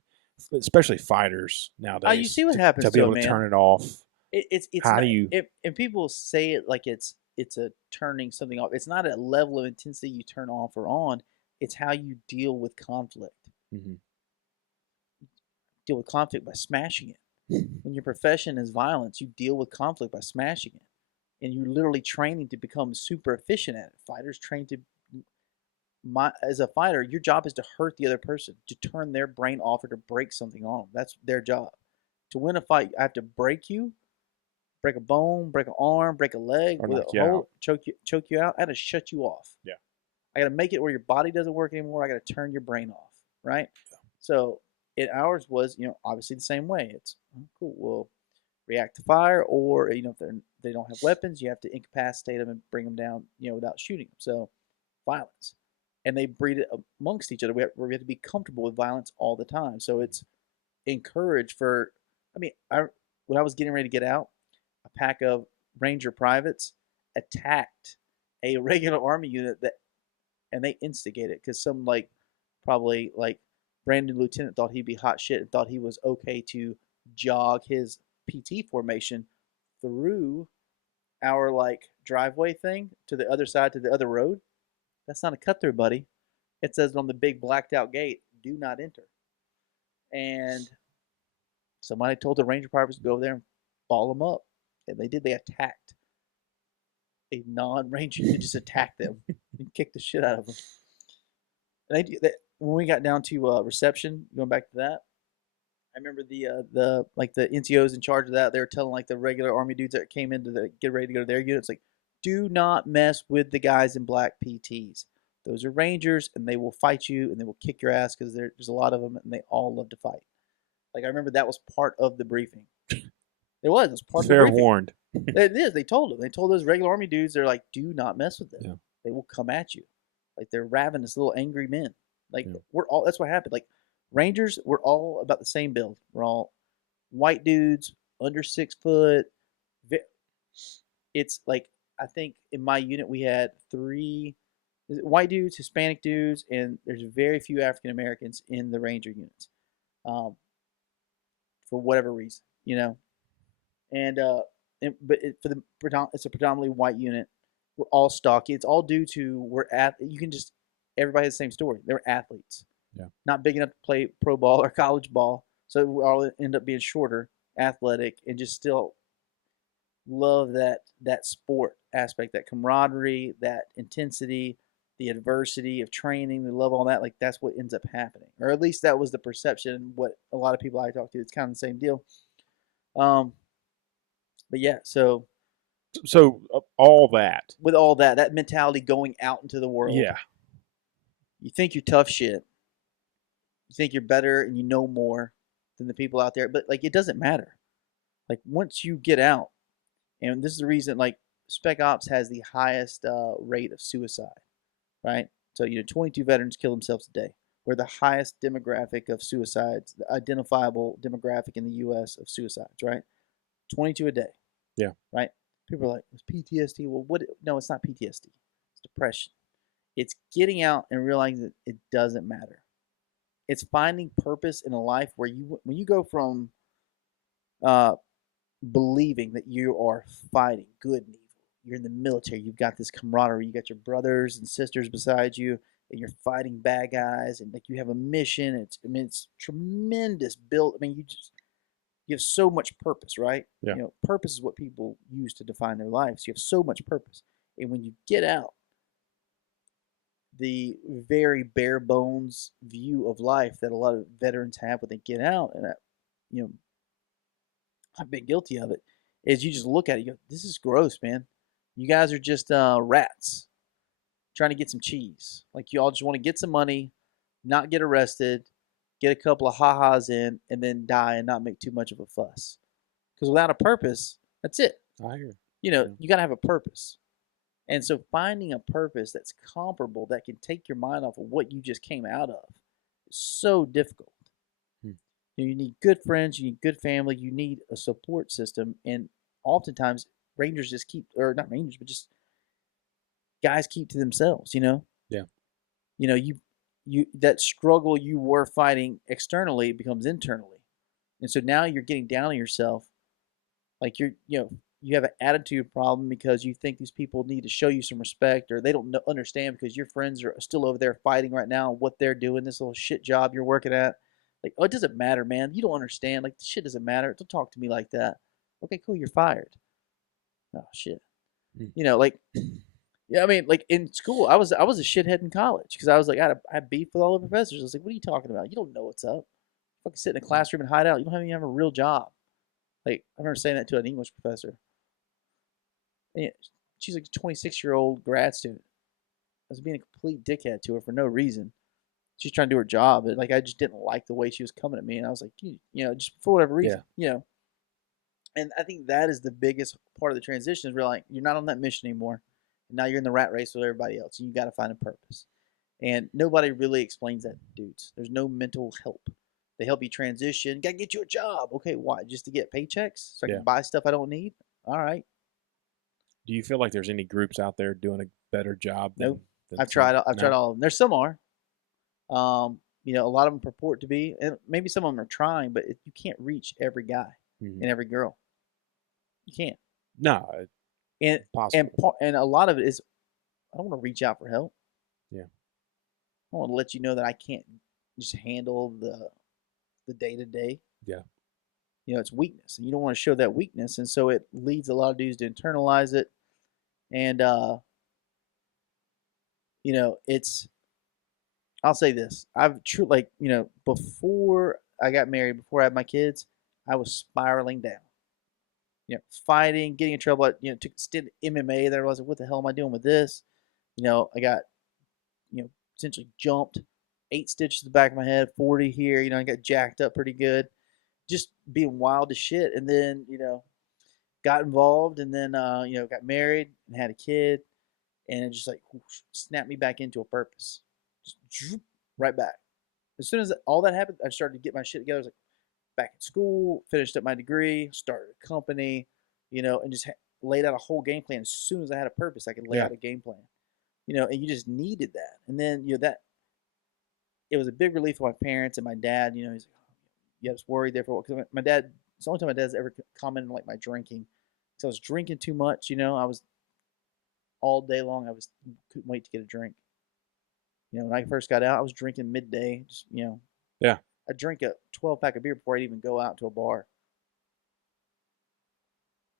especially fighters nowadays? You see what happens to be able to turn it off. It's how not, do you? And people say it like it's a turning something off. It's not a level of intensity you turn off or on. It's how you deal with conflict. Mm-hmm. Deal with conflict by smashing it. When your profession is violence, you deal with conflict by smashing it, and you're literally training to become super efficient at it. Fighters train to. As a fighter, your job is to hurt the other person, to turn their brain off or to break something on them. That's their job. To win a fight, I have to break you, break a bone, break an arm, break a leg, Or with knock a you hole, out. choke you out. I got to shut you off. Yeah. I got to make it where your body doesn't work anymore. I got to turn your brain off, right? Yeah. So ours was, obviously the same way. It's cool. We'll react to fire, or if they don't have weapons, you have to incapacitate them and bring them down, without shooting them. So violence, and they breed it amongst each other. We have to be comfortable with violence all the time. So it's encouraged for. I mean, when I was getting ready to get out, a pack of Ranger privates attacked a regular Army unit and they instigated because some probably brand new lieutenant thought he'd be hot shit and thought he was okay to jog his PT formation through our driveway thing to the other side to the other road. That's not a cut through, buddy. It says on the big blacked out gate, "Do not enter." And somebody told the Ranger privates to go over there and ball them up, and they did. They attacked a non-Ranger. They just attacked them and kicked the shit out of them. And when we got down to reception, going back to that, I remember the NCOs in charge of that. They were telling the regular Army dudes that came in to get ready to go to their units, do not mess with the guys in black PTs. Those are Rangers, and they will fight you, and they will kick your ass because there's a lot of them, and they all love to fight. Like I remember that was part of the briefing. It was part of the Fair briefing. warned. It is. They told them. They told those regular Army dudes, they're like, do not mess with them. Yeah. They will come at you. Like they're ravenous little angry men. Like Yeah. we're all. That's what happened. Like Rangers, we're all about the same build. We're all white dudes under 6 foot. It's like I think in my unit we had 3 white dudes, Hispanic dudes, and there's very few African Americans in the Ranger units, for whatever reason, you know. But it's a predominantly white unit. We're all stocky. It's all due to everybody has the same story. They were athletes, not big enough to play pro ball or college ball, so we all end up being shorter, athletic, and just still love that sport aspect, that camaraderie, that intensity, the adversity of training. They love all that. Like that's what ends up happening, or at least that was the perception. What a lot of people I talk to, it's kind of the same deal. But yeah, so all that, with all that mentality going out into the world, you think you're tough shit. You think you're better and you know more than the people out there, but like it doesn't matter. Like once you get out, and this is the reason, like Spec Ops has the highest rate of suicide, right? So 22 veterans kill themselves a day. We're the highest demographic of suicides, the identifiable demographic in the U.S. of suicides, right? 22 a day. Yeah. Right? People are like, it's PTSD. Well, what? No, it's not PTSD. It's depression. It's getting out and realizing that it doesn't matter. It's finding purpose in a life where when you go from believing that you are fighting good and evil, you're in the military, you've got this camaraderie, you got your brothers and sisters beside you, and you're fighting bad guys, and like you have a mission. It's tremendous build. I mean, you have so much purpose, right? Yeah. Purpose is what people use to define their lives. You have so much purpose. And when you get out, the very bare bones view of life that a lot of veterans have when they get out, and I've been guilty of it, is you just look at it, you go, this is gross, man. You guys are just rats trying to get some cheese. Like you all just want to get some money, not get arrested, get a couple of ha-has in, and then die and not make too much of a fuss. Because without a purpose, that's it. I agree. You got to have a purpose. And so finding a purpose that's comparable, that can take your mind off of what you just came out of, is so difficult. You need good friends, you need good family, you need a support system. And oftentimes, Rangers just or not Rangers, but just guys keep to themselves, Yeah. You that struggle you were fighting externally becomes internally, and so now you're getting down on yourself, like you have an attitude problem because you think these people need to show you some respect, or they don't understand because your friends are still over there fighting right now and what they're doing, this little shit job you're working at. Like, oh, it doesn't matter, man. You don't understand. Like, the shit doesn't matter. Don't talk to me like that. Okay, cool. You're fired. Oh shit. Like. Yeah, I mean, like in school, I was a shithead in college because I was like, I had beef with all the professors. I was like, what are you talking about? You don't know what's up. Fucking sit in a classroom and hide out. You don't even have a real job. Like, I remember saying that to an English professor. And she's like a 26-year-old grad student. I was being a complete dickhead to her for no reason. She's trying to do her job, but like I just didn't like the way she was coming at me, and I was like, just for whatever reason, And I think that is the biggest part of the transition is realizing you're not on that mission anymore. Now you're in the rat race with everybody else, and you got to find a purpose. And nobody really explains that, dudes. There's no mental help. They help you transition. Got to get you a job. Okay, why? Just to get paychecks so I can buy stuff I don't need? All right. Do you feel like there's any groups out there doing a better job? Nope. I've tried all of them. There's some are. A lot of them purport to be, and maybe some of them are trying, but you can't reach every guy and every girl. You can't. No. And a lot of it is, I don't want to reach out for help. Yeah. I want to let you know that I can't just handle the day to day. Yeah. It's weakness, and you don't want to show that weakness, and so it leads a lot of dudes to internalize it. And I'll say this: before I got married, before I had my kids, I was spiraling down. Fighting, getting in trouble. Took a stint at MMA. There I was like, what the hell am I doing with this? I got essentially jumped 8 stitches to the back of my head, 40 here. I got jacked up pretty good, just being wild as shit. And then got involved, and then got married and had a kid, and it just like whoosh, snapped me back into a purpose, just right back. As soon as all that happened, I started to get my shit together. I was like back in school, finished up my degree, started a company, and just laid out a whole game plan. As soon as I had a purpose, I could lay out a game plan, and you just needed that. And then that it was a big relief for my parents and my dad. He's like, oh, yeah, I was worried there for because my dad. It's the only time my dad's ever commented on like my drinking. So I was drinking too much. I was all day long. Couldn't wait to get a drink. When I first got out, I was drinking midday. Just Yeah. I drink a 12-pack of beer before I'd even go out to a bar.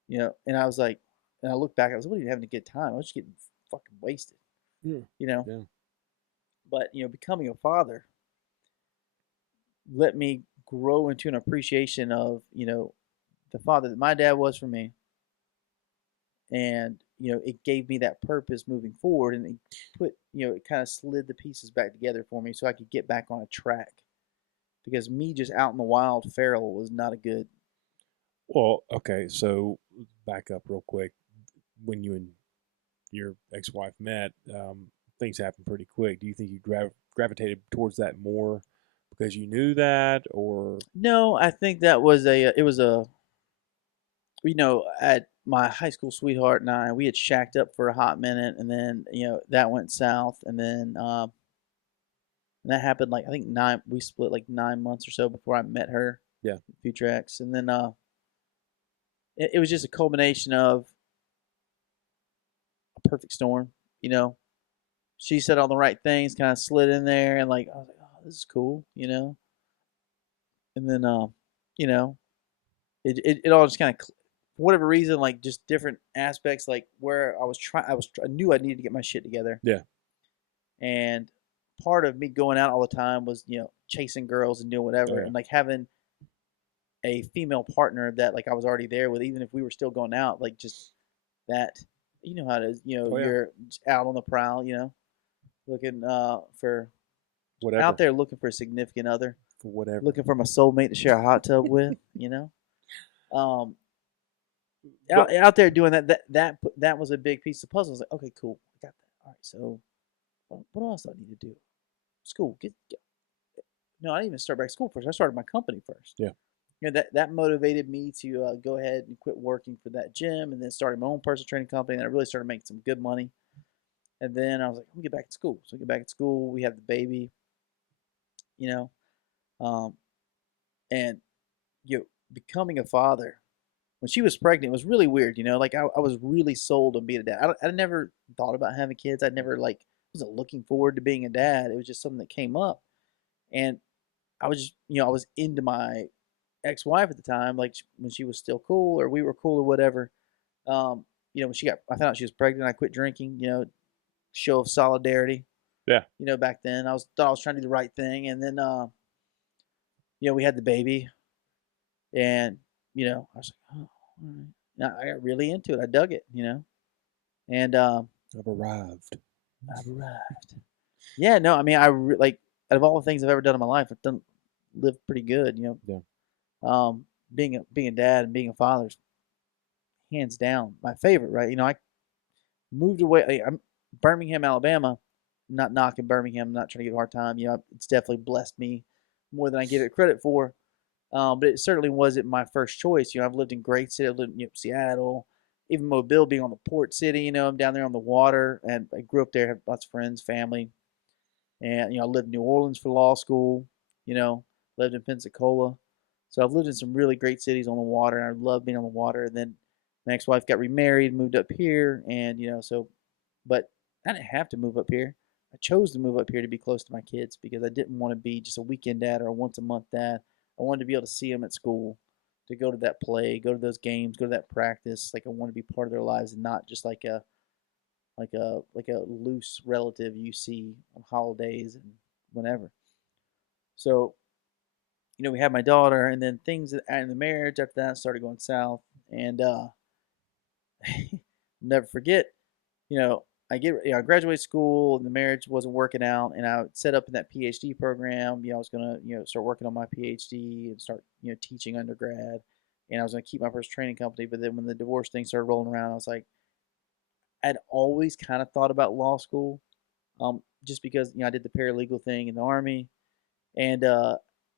And I was like, and I look back, I was really having a good time. I was just getting fucking wasted. Yeah. Yeah. Yeah. But becoming a father let me grow into an appreciation of the father that my dad was for me, and it gave me that purpose moving forward, and it put it kind of slid the pieces back together for me so I could get back on a track, because me just out in the wild feral was not a good. Well, okay, so back up real quick. When you and your ex-wife met, things happened pretty quick. Do you think you gravitated towards that more because you knew that, or No, I think that was it was a at my high school sweetheart and I, we had shacked up for a hot minute, and then that went south, and then and that happened like I think we split like 9 months or so before I met her, yeah, future ex, and then it was just a culmination of a perfect storm. She said all the right things, kind of slid in there, and like I was like, oh, this is cool, and then you know, it all just kind of for whatever reason, like just different aspects, like where I knew I needed to get my shit together. yeah, And part of me going out all the time was chasing girls and doing whatever, oh, yeah. and like having a female partner that like I was already there with, even if we were still going out, like just that, how it is, Oh, yeah. you're just out on the prowl, looking for Whatever. out there looking for a significant other, For whatever. looking for my soulmate to share a hot tub with, um out there doing that was a big piece of the puzzle. I was like, okay, cool, I got that. All right, so what else do I need to do? School, get no, I didn't even start back school first. I started my company first. Yeah. That motivated me to go ahead and quit working for that gym, and then started my own personal training company. And I really started making some good money. And then I was like, I'm gonna get back to school. So I get back at school. We have the baby, um, and becoming a father when she was pregnant was really weird. Like I was really sold on being a dad. I never thought about having kids. I never like wasn't looking forward to being a dad. It was just something that came up, and I was just I was into my ex-wife at the time, like when she was still cool or we were cool or whatever. When I found out she was pregnant, I quit drinking. Show of solidarity. Yeah. Back then thought I was trying to do the right thing, and then we had the baby, and I was like, oh, all right. Now I got really into it. I dug it, and I've arrived. Yeah, no, I mean, like out of all the things I've ever done in my life, I've lived pretty good, Yeah. Being a dad and being a father is hands down my favorite, right? I moved away. I'm Birmingham, Alabama. I'm not knocking Birmingham. I'm not trying to give a hard time. It's definitely blessed me more than I give it credit for. But it certainly wasn't my first choice. I've lived in great cities. I've lived in Seattle, even Mobile, being on the port city. I'm down there on the water, and I grew up there. Have lots of friends, family, and I lived in New Orleans for law school. Lived in Pensacola. So I've lived in some really great cities on the water, and I love being on the water. And then my ex-wife got remarried, moved up here, and but I didn't have to move up here. I chose to move up here to be close to my kids because I didn't want to be just a weekend dad or a once a month dad. I wanted to be able to see them at school, to go to that play, go to those games, go to that practice. Like I want to be part of their lives and not just like a loose relative you see on holidays and whenever. So we had my daughter, and then things in the marriage after that started going south. And never forget, I graduated school, and the marriage wasn't working out, and I set up in that PhD program. I was gonna, start working on my PhD and start, teaching undergrad, and I was gonna keep my first training company. But then when the divorce thing started rolling around, I was like, I'd always kind of thought about law school, just because I did the paralegal thing in the army, and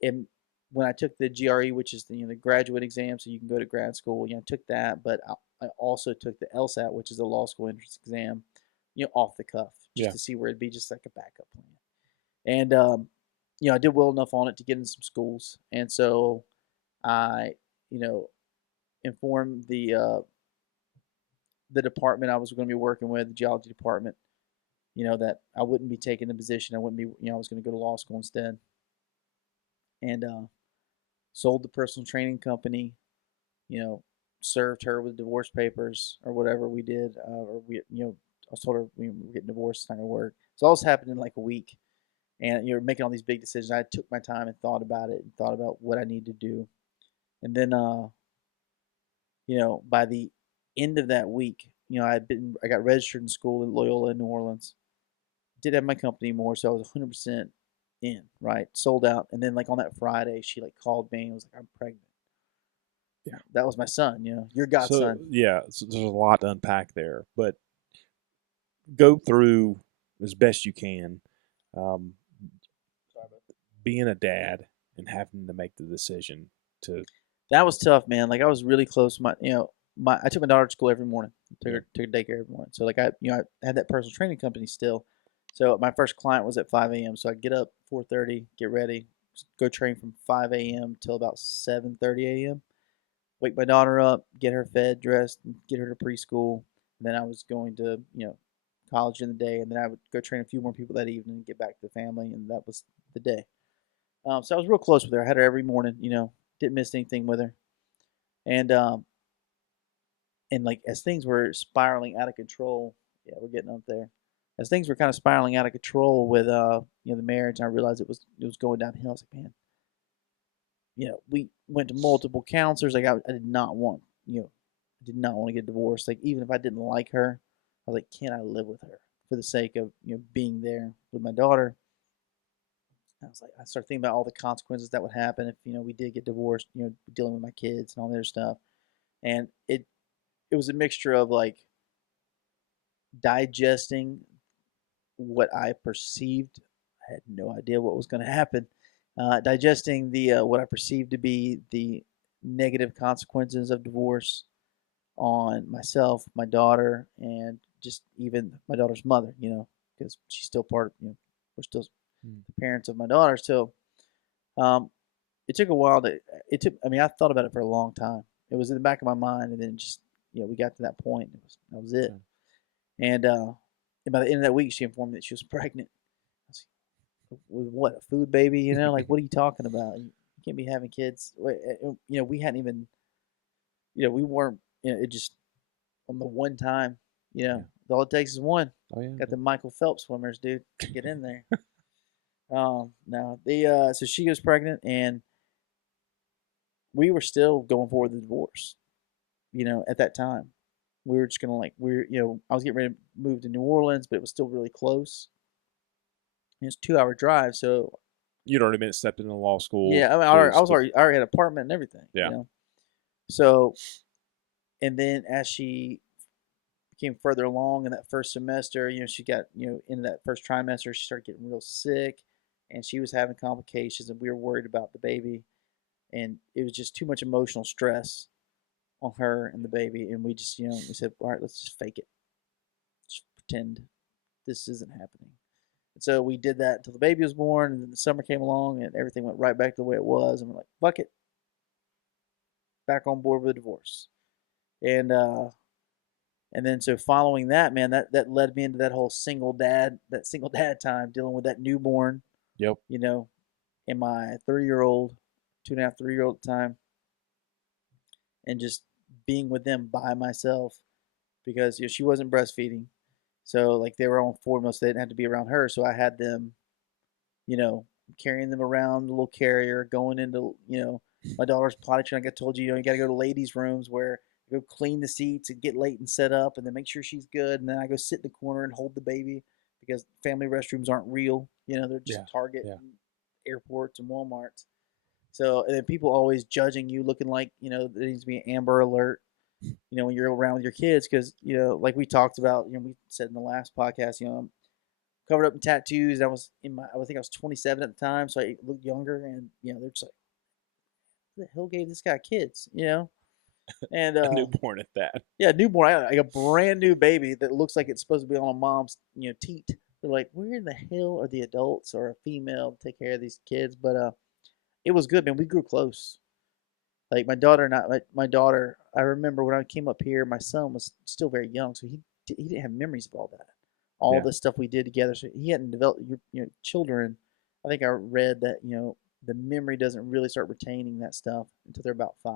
and when I took the GRE, which is the graduate exam, so you can go to grad school, I took that, but I also took the LSAT, which is a law school entrance exam, off the cuff, just Yeah. to see where it'd be, just like a backup plan. And I did well enough on it to get in some schools, and so I, you know, informed the department I was going to be working with, the geology department, that I wouldn't be taking the position. I wouldn't be, I was going to go to law school instead, and sold the personal training company. You know, served her with divorce papers or whatever we did, or I was told her we were getting divorced, it's not gonna work. So all this happened in like a week, and you're making all these big decisions. I took my time and thought about it and thought about what I need to do, and then by the end of that week, I got registered in school in Loyola in New Orleans. Did have my company more, so I was 100% in, right, sold out. And then like on that Friday, she like called me and was like, "I'm pregnant." Yeah. That was my son, your So godson. yeah, so there's a lot to unpack there, but go through as best you can. Um, being a dad and having to make the decision to That was tough, man. Like I was really close to I took my daughter to school every morning. Took Yeah. her to daycare every morning. So like I had that personal training company still. So my first client was at 5 a.m. So I'd get up 4:30, get ready, go train from 5 a.m. till about 7:30 a.m. Wake my daughter up, get her fed, dressed, get her to preschool. And then I was going to, college in the day, and then I would go train a few more people that evening and get back to the family, and that was the day. So I was real close with her. I had her every morning, didn't miss anything with her. And like as things were spiraling out of control, yeah, we're getting up there. As things were kind of spiraling out of control with the marriage, and I realized it was going downhill. I was like, man, we went to multiple counselors. Like I did not want, I did not want to get divorced. Like even if I didn't like her, I was like, can I live with her for the sake of being there with my daughter? I started thinking about all the consequences that would happen if we did get divorced. Dealing with my kids and all the other stuff, and it was a mixture of like digesting what I perceived. I had no idea what was going to happen. Digesting the what I perceived to be the negative consequences of divorce on myself, my daughter, and just even my daughter's mother. Because she's still part of. We're still the parents of my daughter. So it took a while to. It took. I mean, I thought about it for a long time. It was in the back of my mind, and then just we got to that point. That was it. And by the end of that week, she informed me that she was pregnant. I was like, with what, a food baby? Like what are you talking about? You can't be having kids. We hadn't even. We weren't. It just on the one time. All it takes is one. oh yeah, Got the Michael Phelps swimmers, dude. Get in there. No, so she was pregnant, and we were still going forward with the divorce. At that time, we were just gonna I was getting ready to move to New Orleans, but it was still really close. It's a 2 hour drive, so you'd already been accepted in law school. yeah, I mean, I already had an apartment and everything. Yeah. So, and then as she became further along in that first semester, she got into that first trimester, she started getting real sick, and she was having complications, and we were worried about the baby, and it was just too much emotional stress on her and the baby, and we just we said, all right, let's just fake it, just pretend this isn't happening. And so we did that until the baby was born, and then the summer came along, and everything went right back to the way it was, and we're like, fuck it, back on board with a divorce. And then so following that, man, that led me into that whole single dad time, dealing with that newborn. Yep. And my 3-year-old, 2.5, 3-year-old at the time, and just being with them by myself because she wasn't breastfeeding, so like they were on formula, so they didn't have to be around her. So I had them, carrying them around the little carrier, going into my daughter's potty training. Like I told you, you got to go to ladies' rooms where go clean the seats and get late and set up, and then make sure she's good, and then I go sit in the corner and hold the baby because family restrooms aren't real. They're just Target, yeah. and airports, and WalMarts. So, and then people always judging you, looking like there needs to be an Amber Alert. When you're around with your kids, because like we talked about, we said in the last podcast, I'm covered up in tattoos. I think I was 27 at the time, so I looked younger, and they're just like, who the hell gave this guy kids? And A newborn at that. yeah, newborn, like a brand new baby that looks like it's supposed to be on a mom's teat. They're like, where in the hell are the adults or a female to take care of these kids? But it was good, man. We grew close. Like my daughter and my daughter. I remember when I came up here, my son was still very young, so he didn't have memories of all that, all the stuff we did together. So he hadn't developed. Children. I think I read that the memory doesn't really start retaining that stuff until they're about 5.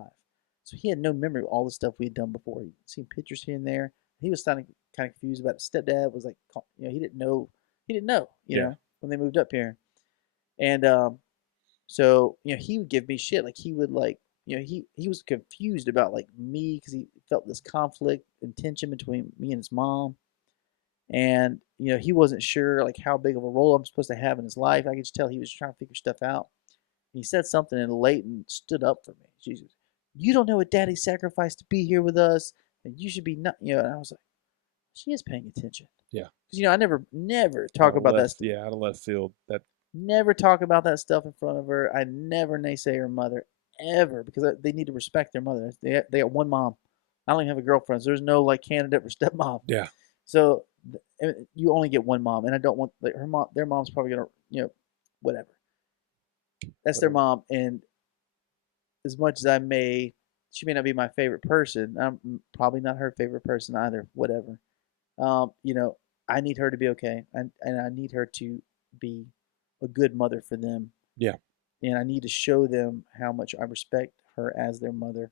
So he had no memory of all the stuff we had done before. He'd seen pictures here and there. He was kind of confused about it. Stepdad was like, he didn't know. He didn't know. When they moved up here, and so he would give me shit. Like he would like. He was confused about like me because he felt this conflict and tension between me and his mom, and he wasn't sure like how big of a role I'm supposed to have in his life. I could just tell he was trying to figure stuff out. And he said something, and Leighton stood up for me. She said, "You don't know what Daddy sacrificed to be here with us, and you should be not." And I was like, "She is paying attention." Yeah. Because I never talk about that. Yeah, out of left field. That never talk about that stuff in front of her. I never naysay her mother. Ever, because they need to respect their mother. They got one mom. I don't even have a girlfriend, so there's no like candidate for stepmom. Yeah. So you only get one mom, and I don't want like her mom. Their mom's probably gonna whatever. That's their mom, and as much as she may not be my favorite person. I'm probably not her favorite person either. Whatever. I need her to be okay, and I need her to be a good mother for them. Yeah. And I need to show them how much I respect her as their mother.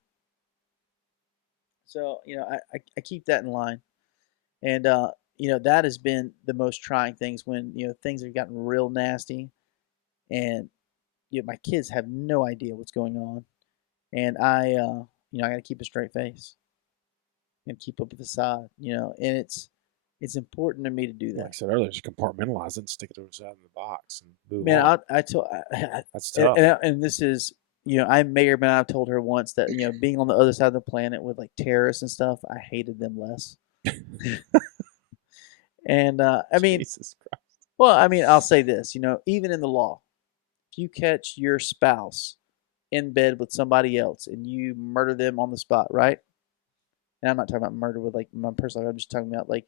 So, I keep that in line. And, that has been the most trying things when, things have gotten real nasty and, my kids have no idea what's going on. And I got to keep a straight face and keep up a facade, and it's important to me to do that. Like I said earlier, just compartmentalize it and stick it to the side of the box and move Man, on. That's tough. And this is, I may or may not have told her once that, being on the other side of the planet with like terrorists and stuff, I hated them less. And I mean, Jesus Christ. Well, I mean, I'll say this, even in the law, if you catch your spouse in bed with somebody else and you murder them on the spot, right? And I'm not talking about murder with like my personal life. I'm just talking about like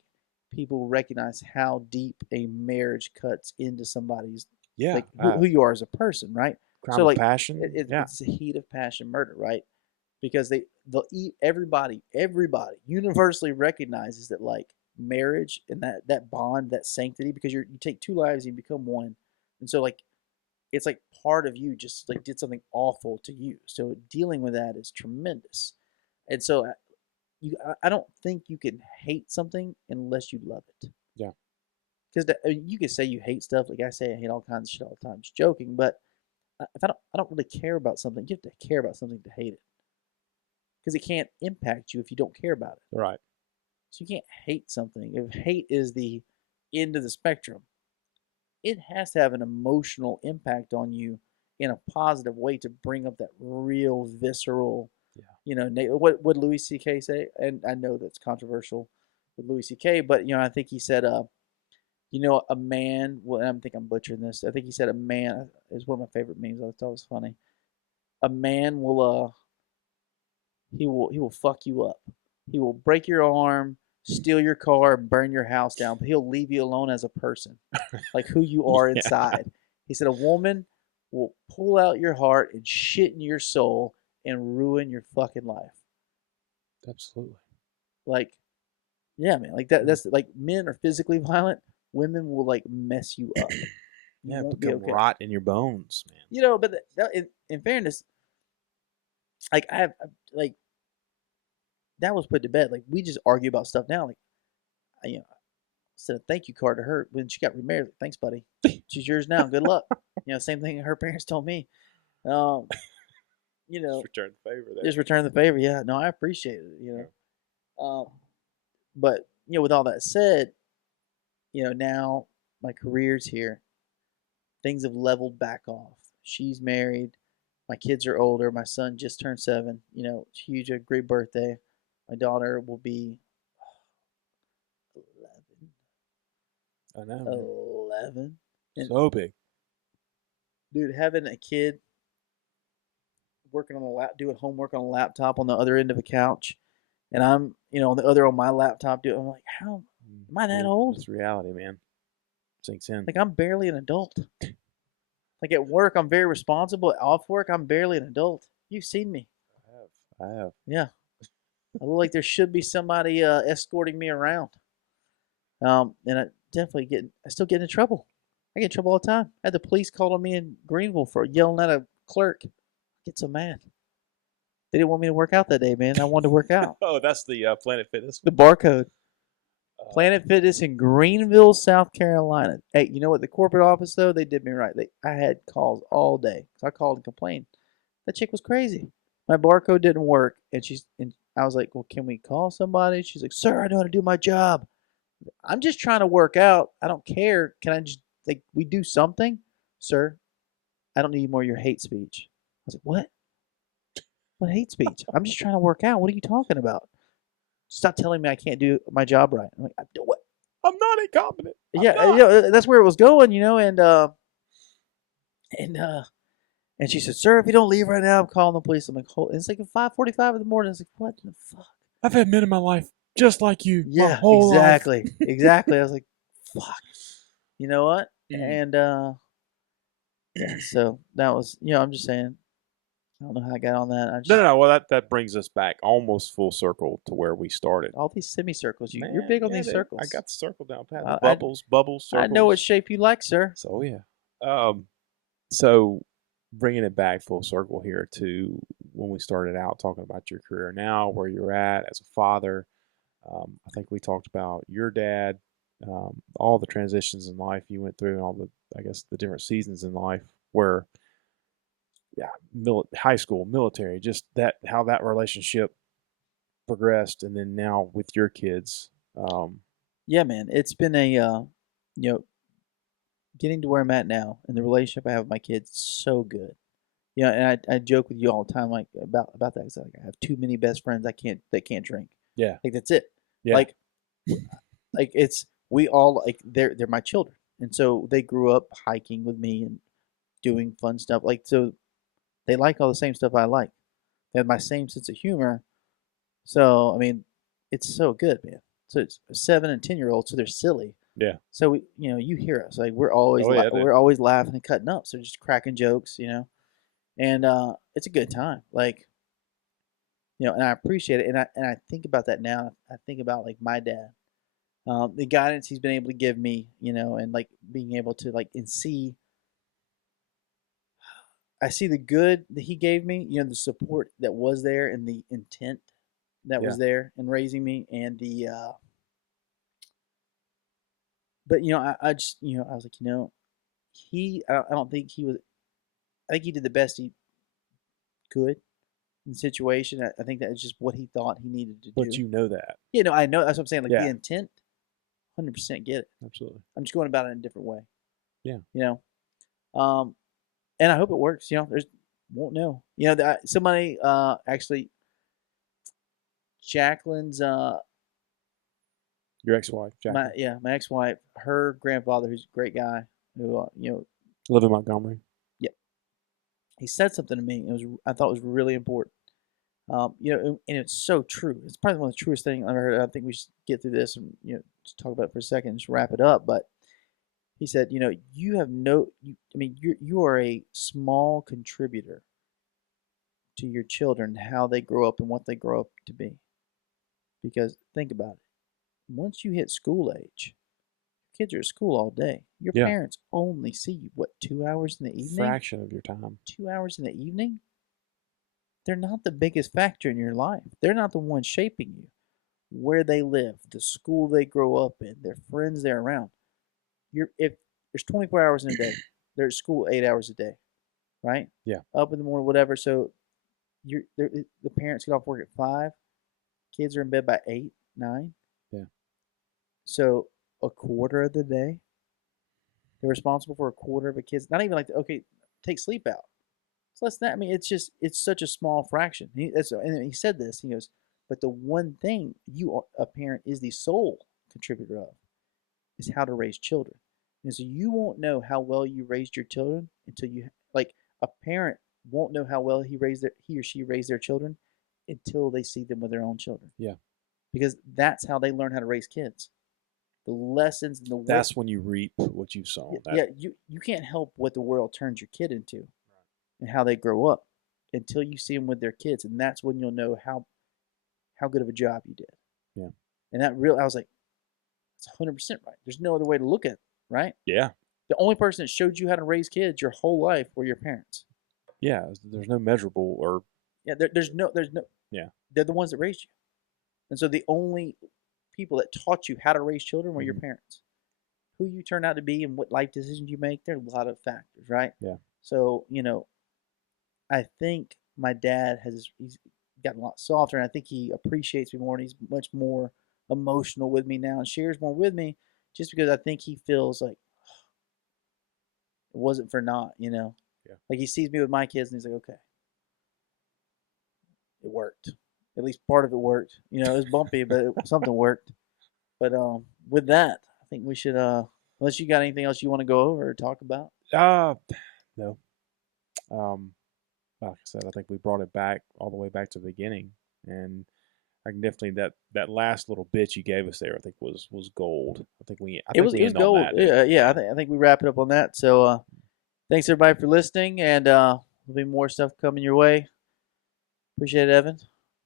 people recognize how deep a marriage cuts into somebody's like who you are as a person, right? Crime of passion. It's a heat of passion murder, right? Because everybody universally recognizes that like marriage and that bond, that sanctity, because you take 2 lives and you become one, and so like it's like part of you just like did something awful to you. So dealing with that is tremendous, and so I don't think you can hate something unless you love it. Yeah. Because you can say you hate stuff. Like I say, I hate all kinds of shit all the time. Just joking. But if I don't really care about something, you have to care about something to hate it. Because it can't impact you if you don't care about it. Right. So you can't hate something. If hate is the end of the spectrum, it has to have an emotional impact on you in a positive way to bring up that real visceral. What would Louis C.K. say? And I know that's controversial with Louis C.K., but I think he said, a man. Well, I think I'm butchering this. I think he said a man is one of my favorite memes. I thought it was funny. A man will, he will fuck you up. He will break your arm, steal your car, burn your house down, but he'll leave you alone as a person, like who you are inside. He said a woman will pull out your heart and shit in your soul and ruin your fucking life. Absolutely. Like, yeah, man. Like that's like men are physically violent. Women will like mess you up. Yeah, become rot in your bones, man. But in fairness, like I have like that was put to bed. Like we just argue about stuff now. Like I sent a thank you card to her when she got remarried. Like, thanks, buddy. She's yours now. Good luck. Same thing her parents told me. you Just know, return the favor there. just return the favor. Yeah, no, I appreciate it. But with all that said, now my career's here. Things have leveled back off. She's married. My kids are older. My son just turned 7. It's huge, a great birthday. My daughter will be 11. I know, man. 11. And So big. dude, having a kid working on a doing homework on a laptop on the other end of a couch, and I'm on the other on my laptop doing. I'm like, how am I that old? It's reality, man. Sinks in. Like I'm barely an adult. Like at work, I'm very responsible. Off work, I'm barely an adult. You've seen me. I have. Yeah, I look like there should be somebody escorting me around. And I still get in trouble. I get in trouble all the time. I had the police called on me in Greenville for yelling at a clerk. I get so mad. They didn't want me to work out that day, man. I wanted to work out. Oh, that's the Planet Fitness. The barcode. Planet Fitness in Greenville, South Carolina. Hey, you know what? The corporate office, though, they did me right. I had calls all day. So I called and complained. That chick was crazy. My barcode didn't work. And I was like, well, can we call somebody? She's like, sir, I know how to do my job. I'm just trying to work out. I don't care. Can I just, we do something? Sir, I don't need more of your hate speech. I was like, what? What hate speech? I'm just trying to work out. What are you talking about? Stop telling me I can't do my job right. I'm like, what? I'm not incompetent. Yeah, that's where it was going, and she said, sir, if you don't leave right now, I'm calling the police. I'm like, it's like at 5:45 in the morning. I was like, what the fuck? I've had men in my life just like you. Yeah, my whole exactly. life. Exactly. I was like, fuck. You know what? Mm. And yeah, so that was, I'm just saying, I don't know how I got on that. No. Well, that brings us back almost full circle to where we started. All these semicircles. You're Man, big on yeah, these dude. circles. I got the circle down pat. I- Bubbles, circles. I know what shape you like, sir. So yeah. So bringing it back full circle here to when we started out talking about your career now, where you're at as a father. I think we talked about your dad, all the transitions in life you went through, and all the different seasons in life where, high school, military, just how that relationship progressed, and then now with your kids. Yeah, man. It's been getting to where I'm at now, and the relationship I have with my kids is so good. And I joke with you all the time, like about that. It's like I have too many best friends that can't drink. Yeah. Like that's it. Yeah. Like it's we all like they're my children, and so they grew up hiking with me and doing fun stuff. Like so, they like all the same stuff I like. They have my same sense of humor. So I mean, it's so good, man. So it's 7 and 10-year-olds, so they're silly. Yeah. So you hear us like we're always dude. we're always laughing and cutting up. So just cracking jokes, and it's a good time. Like, and I appreciate it. And I think about that now. I think about like my dad, the guidance he's been able to give me, and like being able to like and see. I see the good that he gave me, the support that was there and the intent that was there in raising me, and the. But I just I was like I don't think he was. I think he did the best he could in the situation. I think that is just what he thought he needed to do. But you know that. I know. That's what I'm saying. Like Yeah. the intent, 100% get it. Absolutely. I'm just going about it in a different way. Yeah. And I hope it works. There's won't know. Somebody actually, Jacqueline's Your ex-wife, Jacqueline. my ex-wife, her grandfather, who's a great guy, who Live in Montgomery. he said something to me. I thought it was really important. And it's so true. It's probably one of the truest things I've ever heard. I think we should get through this and just talk about it for a second, and just wrap it up. But he said, you have you are a small contributor to your children, how they grow up and what they grow up to be. Because think about it. Once you hit school age, kids are at school all day. Your parents only see you, 2 hours in the evening? Fraction of your time. 2 hours in the evening? They're not the biggest factor in your life. They're not the ones shaping you. Where they live, the school they grow up in, their friends they're around. If there's 24 hours in a day, they're at school 8 hours a day, right? Yeah. Up in the morning, whatever. So the parents get off work at 5. Kids are in bed by 8, 9. Yeah. So a quarter of the day, they're responsible for a quarter of a kid's. Not even like okay, take sleep out. It's less than that. I mean, it's such a small fraction. And he said this. He goes, but the one thing a parent is the sole contributor of is how to raise children. And so you won't know how well you raised your children until you like a parent won't know how well he or she raised their children until they see them with their own children. Yeah. Because that's how they learn how to raise kids. The lessons and the work. That's when you reap what you sow. Yeah, you can't help what the world turns your kid into and how they grow up until you see them with their kids, and that's when you'll know how good of a job you did. Yeah. And I was like, it's 100% right. There's no other way to look at it, right? Yeah. The only person that showed you how to raise kids your whole life were your parents. Yeah. There's no measurable or. Yeah, there's no. Yeah. They're the ones that raised you, and so the only people that taught you how to raise children were your Mhm. parents. Who you turn out to be and what life decisions you make, there are a lot of factors, right? Yeah. So I think my dad he's gotten a lot softer, and I think he appreciates me more, and he's much more emotional with me now and shares more with me, just because I think he feels like it wasn't for naught, Yeah. Like he sees me with my kids, and he's like, okay, it worked. At least part of it worked. It was bumpy, but something worked. But with that, I think we should unless you got anything else you want to go over or talk about. No. Like I said, I think we brought it back all the way back to the beginning, and I can definitely that last little bit you gave us there, I think was gold. I think we It was end on gold. that. Yeah. I think we wrap it up on that. So thanks everybody for listening, and there'll be more stuff coming your way. Appreciate it, Evan.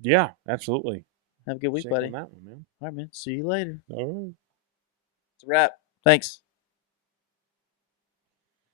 Yeah, absolutely. Have a good week, Shake buddy. on that one, man. All right, man. See you later. All right. It's a wrap. Thanks.